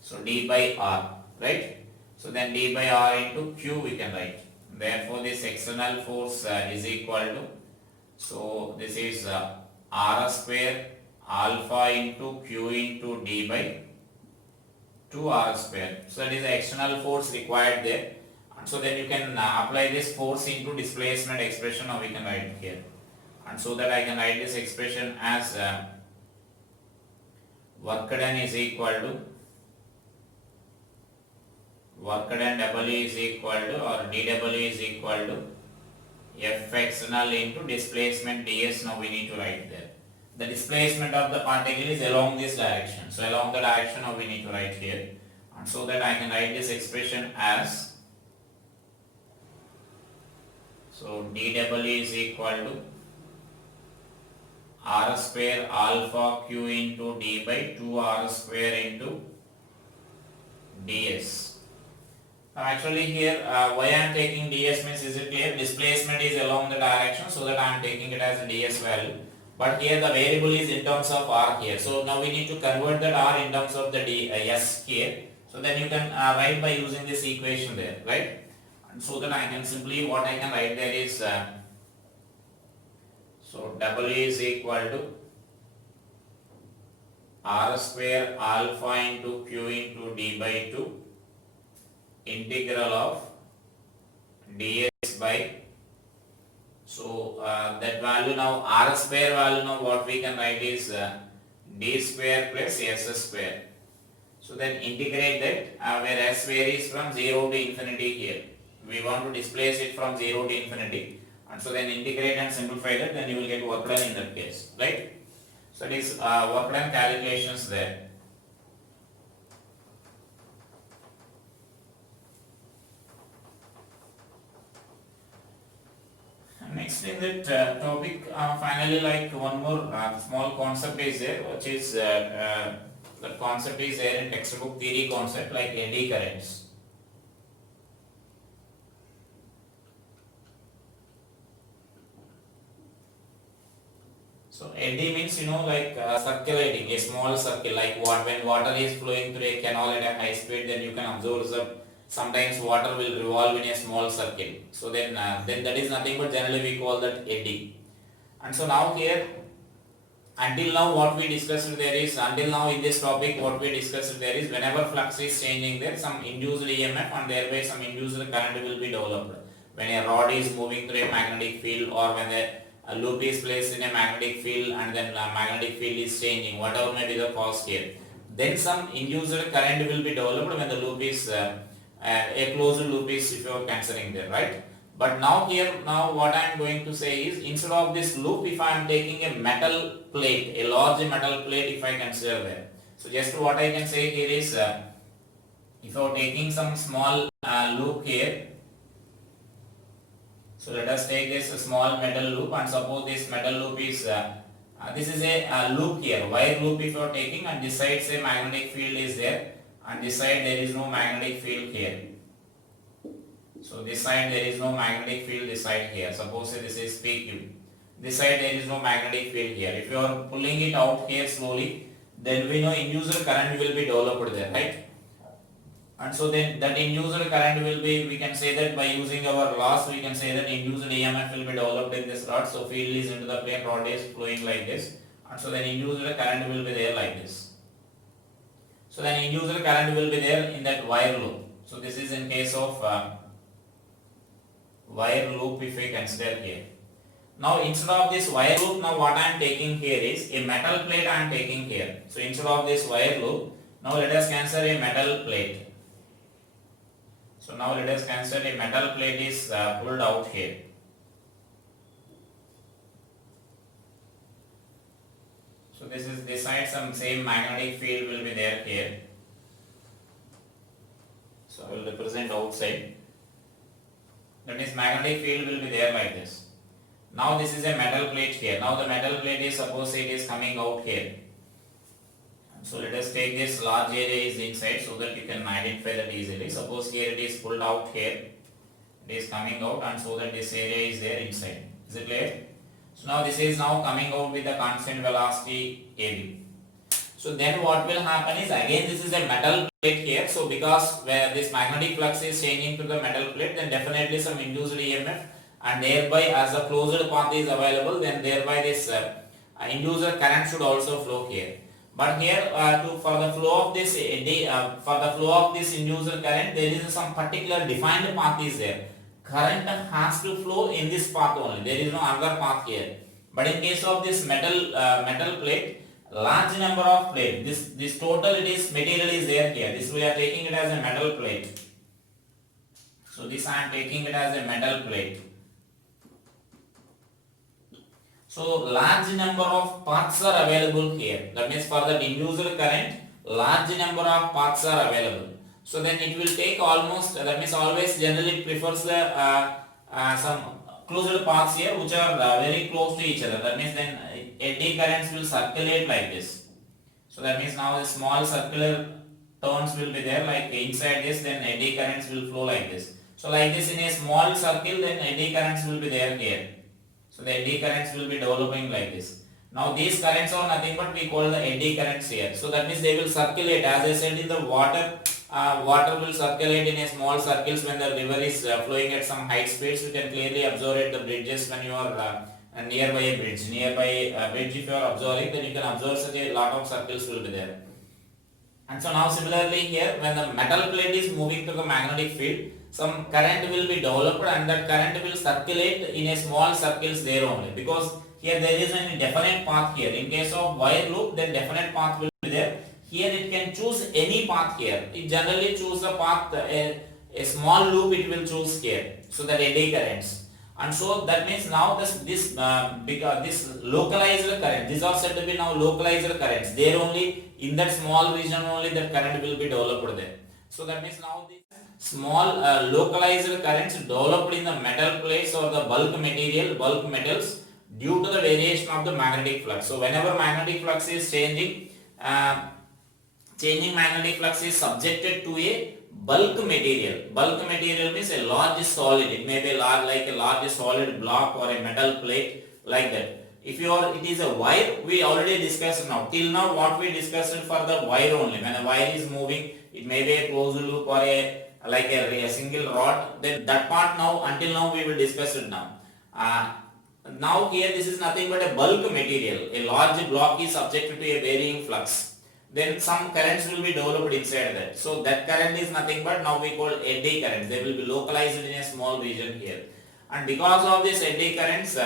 So d by r, right? So then d by r into q we can write. Therefore this external force is equal to, so this is r square alpha into q into d by 2r square. So that is the external force required there. And so then you can apply this force into displacement expression, or we can write it here. And so that I can write this expression as work done is equal to, work done W is equal to, or dW is equal to F external into displacement ds. Now we need to write there. The displacement of the particle is along this direction. So along the direction now we need to write here. And so that I can write this expression as, so dW is equal to r square alpha q into d by 2r square into ds. Now actually here why I am taking ds means, is it clear? Displacement is along the direction, so that I am taking it as a ds value. But here the variable is in terms of r here. So now we need to convert that r in terms of the s here. So then you can write by using this equation there, right? And so that I can simply, what I can write there is, so W is equal to r square alpha into q into d by 2 integral of ds by, so that value now, r square value now what we can write is d square plus s square. So then integrate that where s varies from 0 to infinity here. We want to displace it from 0 to infinity. And so then integrate and simplify that, then you will get work done in that case, right? So it is work done calculations there. Next in that topic, finally, like one more small concept is there, which is the concept is there in textbook theory concept, like eddy currents. So eddy means, like circulating a small circle, like when water is flowing through a canal at a high speed, then you can observe sometimes water will revolve in a small circle. So then that is nothing but generally we call that eddy. And so now here until now what we discussed there is, until now in this topic what we discussed there is, whenever flux is changing there, some induced EMF and thereby some induced current will be developed. When a rod is moving through a magnetic field, or when a loop is placed in a magnetic field and then the magnetic field is changing, whatever may be the cause here, then some induced current will be developed when the loop is a closed loop is, if you are considering there, right? But now here, now what I am going to say is, instead of this loop, if I am taking a metal plate, a large metal plate, if I consider that. So just what I can say here is, if you are taking some small loop here, so let us take this small metal loop, and suppose this metal loop is, this is a loop here, wire loop if you are taking, and this side say magnetic field is there, and this side there is no magnetic field here. So this side there is no magnetic field, this side here. Suppose this is PQ. This side there is no magnetic field here. If you are pulling it out here slowly, then we know induced current will be developed there, right? And so then that induced current will be, we can say that by using our laws, we can say that induced EMF will be developed in this rod. So field is into the plane, rod is flowing like this. And so then induced current will be there like this. So then induced current will be there in that wire loop. So this is in case of wire loop if we consider here. Now instead of this wire loop, now what I am taking here is a metal plate I am taking here. So instead of this wire loop, now let us consider a metal plate. So now let us consider a metal plate is pulled out here. So this side some same magnetic field will be there here. So I will represent outside. That means magnetic field will be there like this. Now this is a metal plate here. Now the metal plate is, suppose it is coming out here. So let us take this large area is inside so that you can identify that easily. Suppose here it is pulled out here. It is coming out, and so that this area is there inside. Is it clear? So now this is now coming out with the constant velocity AB. So then what will happen is, again this is a metal plate here. So because where this magnetic flux is changing to the metal plate, then definitely some induced EMF, and thereby as the closed path is available, then thereby this induced current should also flow here. But here for the flow of this induced current, there is some particular defined path is there. Current has to flow in this path only. There is no other path here. But in case of this metal plate, large number of plate, this total it is material is there here. This we are taking it as a metal plate. So this I am taking it as a metal plate. So large number of paths are available here. That means for the induced current, large number of paths are available. So then it will take almost, that means always generally it prefers the some closed paths here which are very close to each other. That means then eddy currents will circulate like this. So that means now the small circular turns will be there, like inside this, then eddy currents will flow like this. So like this in a small circle, then eddy currents will be there here. So the eddy currents will be developing like this. Now these currents are nothing but we call the eddy currents here. So that means they will circulate, as I said, in the water. Water will circulate in a small circles when the river is flowing at some high speeds. You can clearly observe at the bridges when you are nearby a bridge. Nearby a bridge, if you are observing, then you can observe such a lot of circles will be there. And so now similarly here, when the metal plate is moving through the magnetic field, some current will be developed, and that current will circulate in a small circles there only, because here there is a definite path here. In case of wire loop, then definite path will be there. Here it can choose any path here. It generally choose the path, a small loop it will choose here. So that eddy currents. And so that means now because this localized current, these are said to be now localized currents. There only, in that small region only, that current will be developed there. So that means now the small localized currents developed in the metal plates or the bulk metals due to the variation of the magnetic flux. So whenever magnetic flux is changing magnetic flux is subjected to a bulk material. Bulk material means a large solid. It may be like a large solid block or a metal plate, like that. If it is a wire, we already discussed now. Till now what we discussed for the wire only. When a wire is moving, it may be a closed loop or a single rod. Then that part now, until now we will discuss it now. Now here this is nothing but a bulk material. A large block is subjected to a varying flux. Then some currents will be developed inside that. So that current is nothing but now we call eddy currents. They will be localized in a small region here. And because of this eddy currents,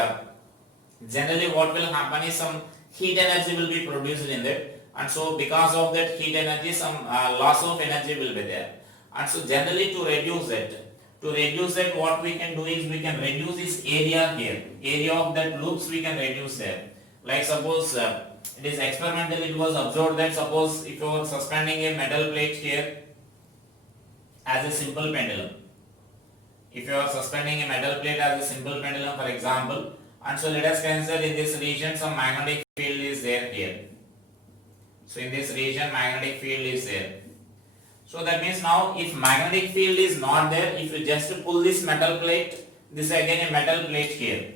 generally what will happen is some heat energy will be produced in that. And so because of that heat energy, some loss of energy will be there. And so generally to reduce that what we can do is we can reduce this area here. Area of that loops we can reduce there. Like suppose it is experimental, it was observed that suppose if you are suspending a metal plate here as a simple pendulum. If you are suspending a metal plate as a simple pendulum for example, and so let us consider in this region some magnetic field is there here. So in this region magnetic field is there. So that means now if magnetic field is not there, if you just pull this metal plate, this is again a metal plate here.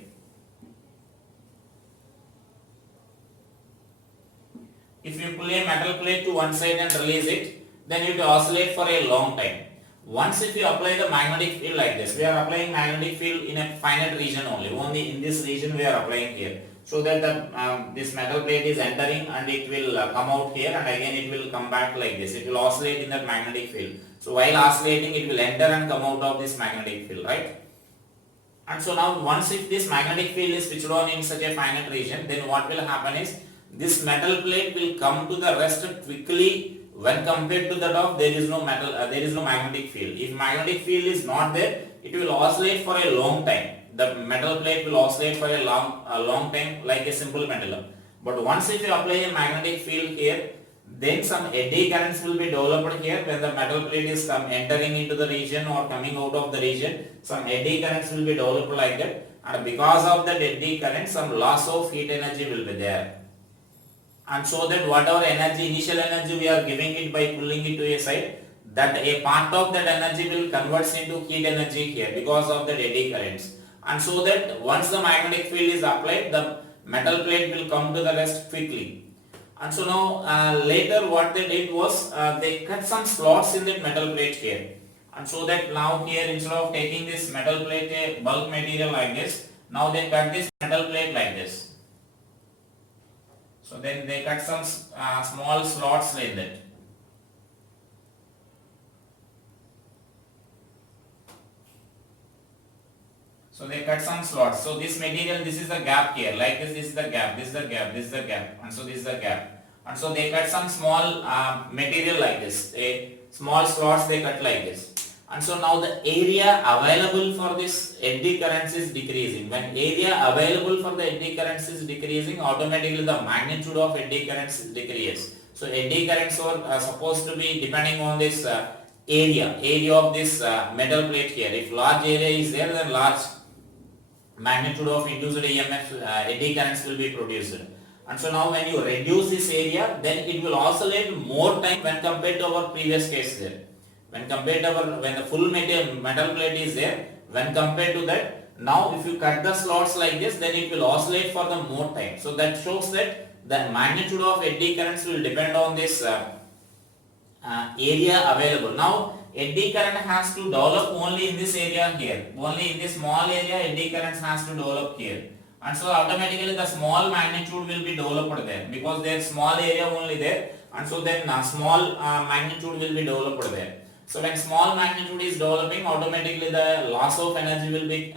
If you pull a metal plate to one side and release it, then it will oscillate for a long time. Once if you apply the magnetic field like this, we are applying magnetic field in a finite region only in this region we are applying here. So that the this metal plate is entering and it will come out here and again it will come back like this. It will oscillate in that magnetic field. So while oscillating it will enter and come out of this magnetic field, right? And so now once if this magnetic field is switched on in such a finite region, then what will happen is this metal plate will come to the rest quickly when compared to that of there is no magnetic field. If magnetic field is not there, it will oscillate for a long time. The metal plate will oscillate for a long time like a simple pendulum. But once if you apply a magnetic field here, then some eddy currents will be developed here when the metal plate is entering into the region or coming out of the region. Some eddy currents will be developed like that, and because of that eddy current, some loss of heat energy will be there. And so that whatever energy, initial energy we are giving it by pulling it to a side, that a part of that energy will convert into heat energy here because of the eddy currents. And so that once the magnetic field is applied, the metal plate will come to the rest quickly. And so now later what they did was they cut some slots in that metal plate here. And so that now here instead of taking this metal plate a bulk material like this, now they cut this metal plate like this. So then they cut some small slots like that. So they cut some slots. So this material, this is the gap here. Like this is the gap, this is the gap, this is the gap, and so this is the gap. And so they cut some small material like this. Small slots they cut like this. And so now the area available for this eddy currents is decreasing. When area available for the eddy currents is decreasing, automatically the magnitude of eddy currents decreases. So eddy currents are supposed to be depending on this area of this metal plate here. If large area is there, then large magnitude of induced EMF eddy currents will be produced. And so now when you reduce this area, then it will oscillate more time when compared to our previous case there. When compared to when the full metal plate is there, when compared to that, now if you cut the slots like this, then it will oscillate for the more time. So that shows that the magnitude of eddy currents will depend on this area available. Now eddy current has to develop only in this area here. Only in this small area eddy currents has to develop here. And so automatically the small magnitude will be developed there because there is small area only there, and so then small magnitude will be developed there. So when small magnitude is developing, automatically the loss of energy will be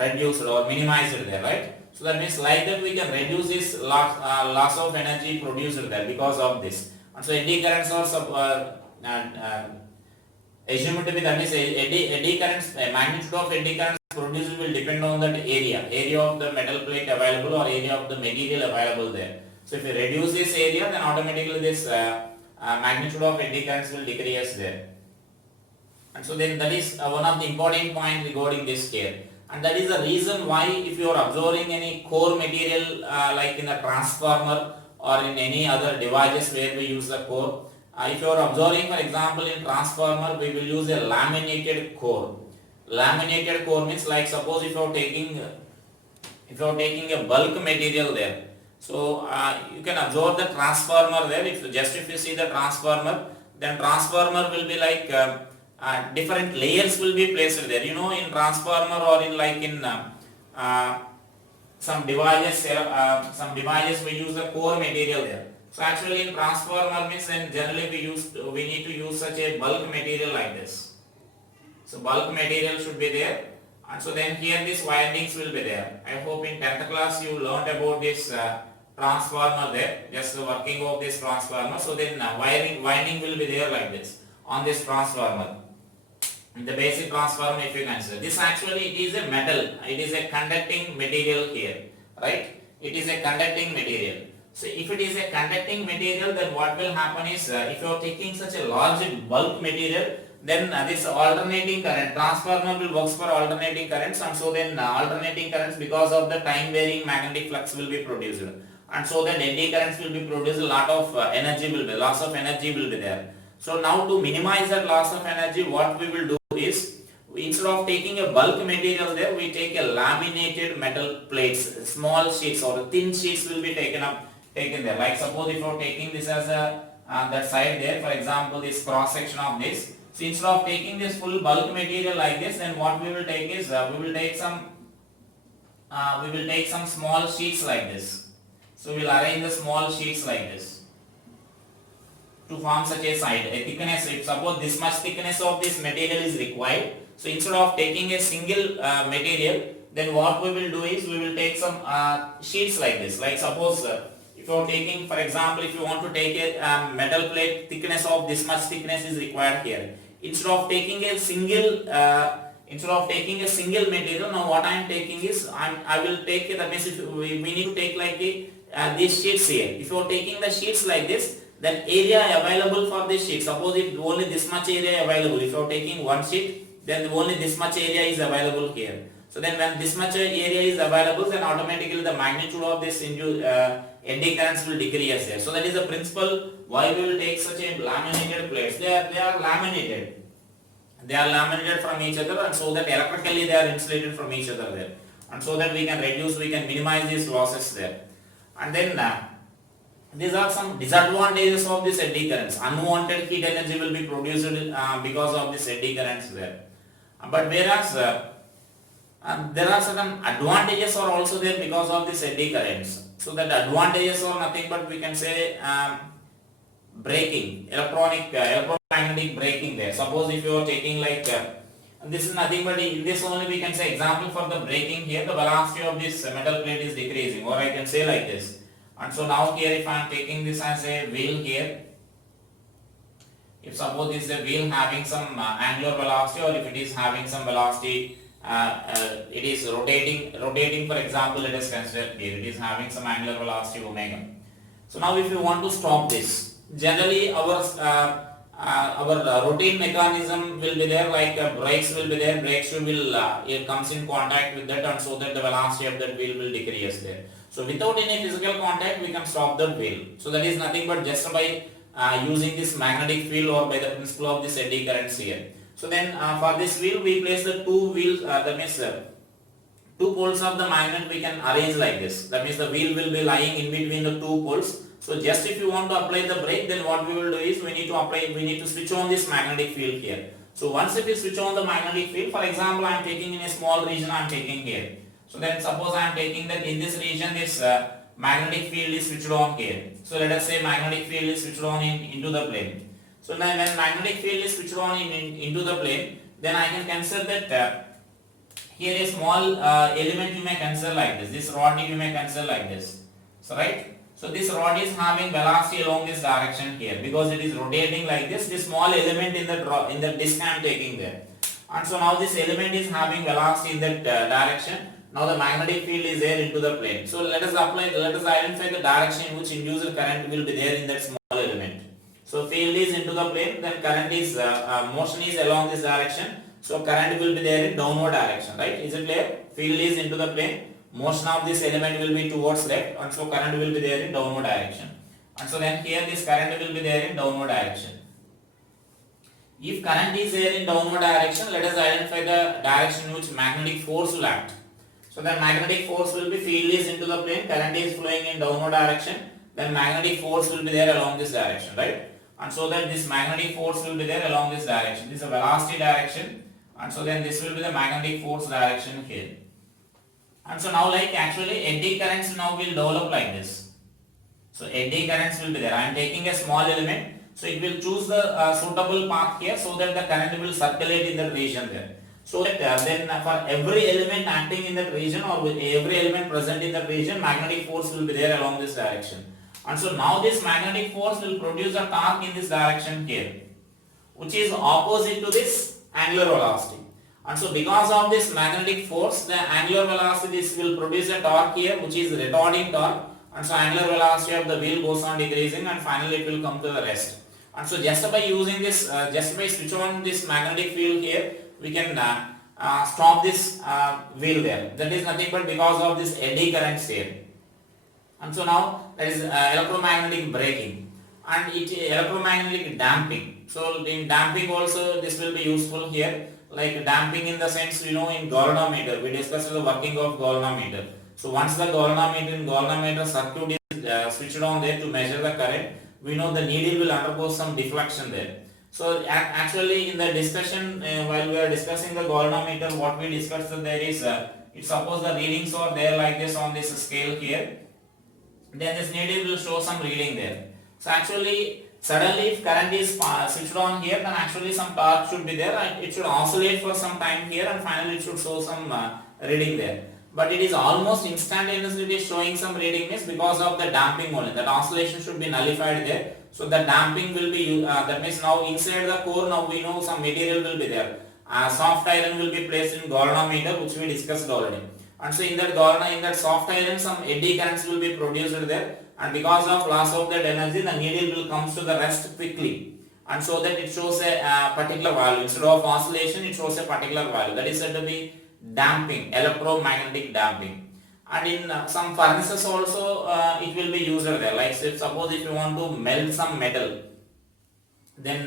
reduced or minimized there, right? So that means like that we can reduce this loss of energy produced there because of this. And so eddy currents are assumed to be, that means eddy currents, magnitude of eddy currents produced will depend on that area of the metal plate available or area of the material available there. So if you reduce this area, then automatically this magnitude of eddy currents will decrease there. And so then that is one of the important points regarding this here. And that is the reason why if you are observing any core material like in a transformer or in any other devices where we use the core, if you are observing, for example, in transformer we will use a laminated core. Laminated core means like suppose if you are taking a bulk material there. So you can observe the transformer there. If you see the transformer, then transformer will be like different layers will be placed there. You know, in transformer or in like in some devices there, some devices we use the core material there. So actually in transformer means, and generally we need to use such a bulk material like this. So bulk material should be there, and so then here these windings will be there. I hope in 10th class you learnt about this transformer there, just the working of this transformer. So then winding will be there like this on this transformer. In the basic transformer, if you consider this, actually it is a metal, it is a conducting material here, right? It is a conducting material. So if it is a conducting material, then what will happen is, if you are taking such a large bulk material, then this alternating current, transformer will work for alternating currents, and so then alternating currents, because of the time varying magnetic flux will be produced, and so then eddy currents will be produced, a lot of energy will be, loss of energy will be there. So now to minimize that loss of energy, what we will do is, instead of taking a bulk material there, we take a laminated metal plates, small sheets or thin sheets will be taken there. Like suppose if you are taking this as a that side there, for example this cross section of this. So instead of taking this full bulk material like this, then what we will take is, we will take some small sheets like this. So we will arrange the small sheets like this to form such a side, a thickness. If suppose this much thickness of this material is required, so instead of taking a single material, then what we will do is, we will take some sheets like this. Like suppose if you are taking, for example, if you want to take a metal plate, thickness of this much thickness is required here. Instead of taking a single material, now what I am taking is, I will take, that means we need to take like these sheets here. If you are taking the sheets like this, then area available for this sheet, suppose if only this much area available, if you are taking one sheet, then only this much area is available here. So then when this much area is available, then automatically the magnitude of this eddy currents will decrease here. So that is the principle why we will take such a laminated plates. They are laminated. They are laminated from each other, and so that electrically they are insulated from each other there. And so that we can minimize these losses there. And then these are some disadvantages of this eddy currents. Unwanted heat energy will be produced because of this eddy currents there. But whereas there are certain advantages are also there because of this eddy currents. So that advantages are nothing but, we can say, braking, electromagnetic braking there. Suppose if you are taking like, this is nothing but, in this only we can say example for the braking here, the velocity of this metal plate is decreasing, or I can say like this. And so now here, if I am taking this as a wheel here, if suppose this is a wheel having some angular velocity, or if it is having some velocity, it is rotating, for example, let us consider here, it is having some angular velocity omega. So now if you want to stop this, generally our routine mechanism will be there, like brakes will be there, brakes will it comes in contact with that, and so that the velocity of that wheel will decrease there. So without any physical contact, we can stop the wheel. So that is nothing but just by using this magnetic field, or by the principle of this eddy currents here. So then for this wheel, we place the two wheels, that means two poles of the magnet we can arrange like this. That means the wheel will be lying in between the two poles. So just if you want to apply the brake, then what we will do is, we need to switch on this magnetic field here. So once if you switch on the magnetic field, for example, I am taking in a small region, I am taking here. So then suppose I am taking that in this region, this magnetic field is switched on here. So let us say magnetic field is switched on into the plane. So now when magnetic field is switched on into the plane, then I can consider that here a small element you may consider like this. This rod you may consider like this. So right. So this rod is having velocity along this direction here, because it is rotating like this. This small element in the disc I am taking there, and so now this element is having velocity in that direction. Now the magnetic field is there into the plane. So let us identify the direction in which induced current will be there in that small element. So field is into the plane, then current is motion is along this direction. So current will be there in downward direction, right? Is it clear? Field is into the plane. Motion of this element will be towards left, and so current will be there in downward direction. And so then here this current will be there in downward direction. If current is there in downward direction, let us identify the direction in which magnetic force will act. So the magnetic force will be, field is into the plane, current is flowing in downward direction, then magnetic force will be there along this direction, right? And so that this magnetic force will be there along this direction. This is a velocity direction, and so then this will be the magnetic force direction here. And so now like actually eddy currents now will develop like this. So eddy currents will be there. I am taking a small element, so it will choose the suitable path here so that the current will circulate in that region there. So that then for every element acting in that region or with every element present in that region, magnetic force will be there along this direction. And so now this magnetic force will produce a torque in this direction here, which is opposite to this angular velocity. And so because of this magnetic force, the angular velocity this will produce a torque here, which is retarding torque. And so angular velocity of the wheel goes on decreasing and finally it will come to the rest. And so just by using this, just by switch on this magnetic field here, we can stop this wheel there. That is nothing but because of this eddy currents here. And so now there is electromagnetic braking and electromagnetic damping. So in damping also this will be useful here. Like damping in the sense, you know, in galvanometer, we discussed the working of galvanometer. So once the galvanometer circuit is switched on there to measure the current, we know the needle will undergo some deflection there. So actually in the discussion, while we are discussing the galvanometer, what we discussed there is, suppose the readings are there like this on this scale here, then this needle will show some reading there. So actually suddenly if current is switched on here, then actually some torque should be there and it should oscillate for some time here and finally it should show some reading there. But it is almost instantaneously it is showing some reading is because of the damping only. That oscillation should be nullified there. So the damping will be, that means now inside the core now we know some material will be there. Soft iron will be placed in galvanometer, which we discussed already. And so in that soft iron some eddy currents will be produced there, and because of loss of that energy the needle will come to the rest quickly, and so that it shows a particular value. Instead of oscillation it shows a particular value. That is said to be damping, electromagnetic damping. And in some furnaces also it will be used there. Like suppose if you want to melt some metal, then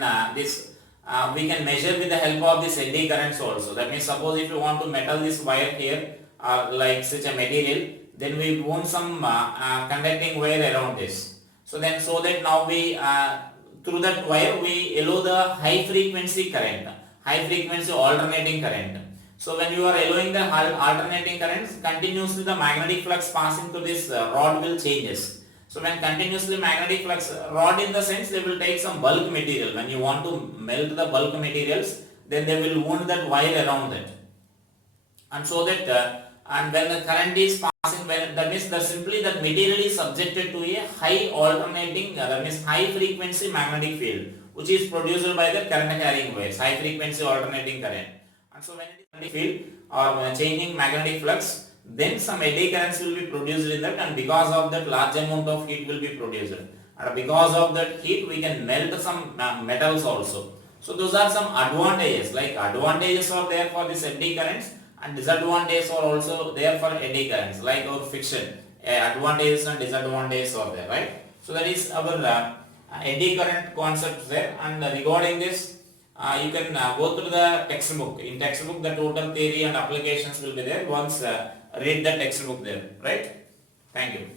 we can measure with the help of this eddy currents also. That means suppose if you want to metal this wire here, like such a material, then we want some conducting wire around this. So that now we through that wire we allow the high frequency current, high frequency alternating current. So when you are allowing the alternating currents, continuously the magnetic flux passing through this rod will changes. So when continuously magnetic flux rod, in the sense they will take some bulk material. When you want to melt the bulk materials, then they will wound that wire around it. And so that and when the current is passing, that means that simply that material is subjected to a high alternating, that means high frequency magnetic field, which is produced by the current carrying wires, high frequency alternating current. And so when it is magnetic field or changing magnetic flux, then some eddy currents will be produced in that, and because of that large amount of heat will be produced, and because of that heat we can melt some metals also. So those are some advantages. Like advantages are there for this eddy currents, and disadvantages are also there for eddy currents, like our friction. Advantages and disadvantages are there, right? So that is our eddy current concepts there. And regarding this, you can go through the textbook. In textbook, the total theory and applications will be there. Once read the textbook there, right? Thank you.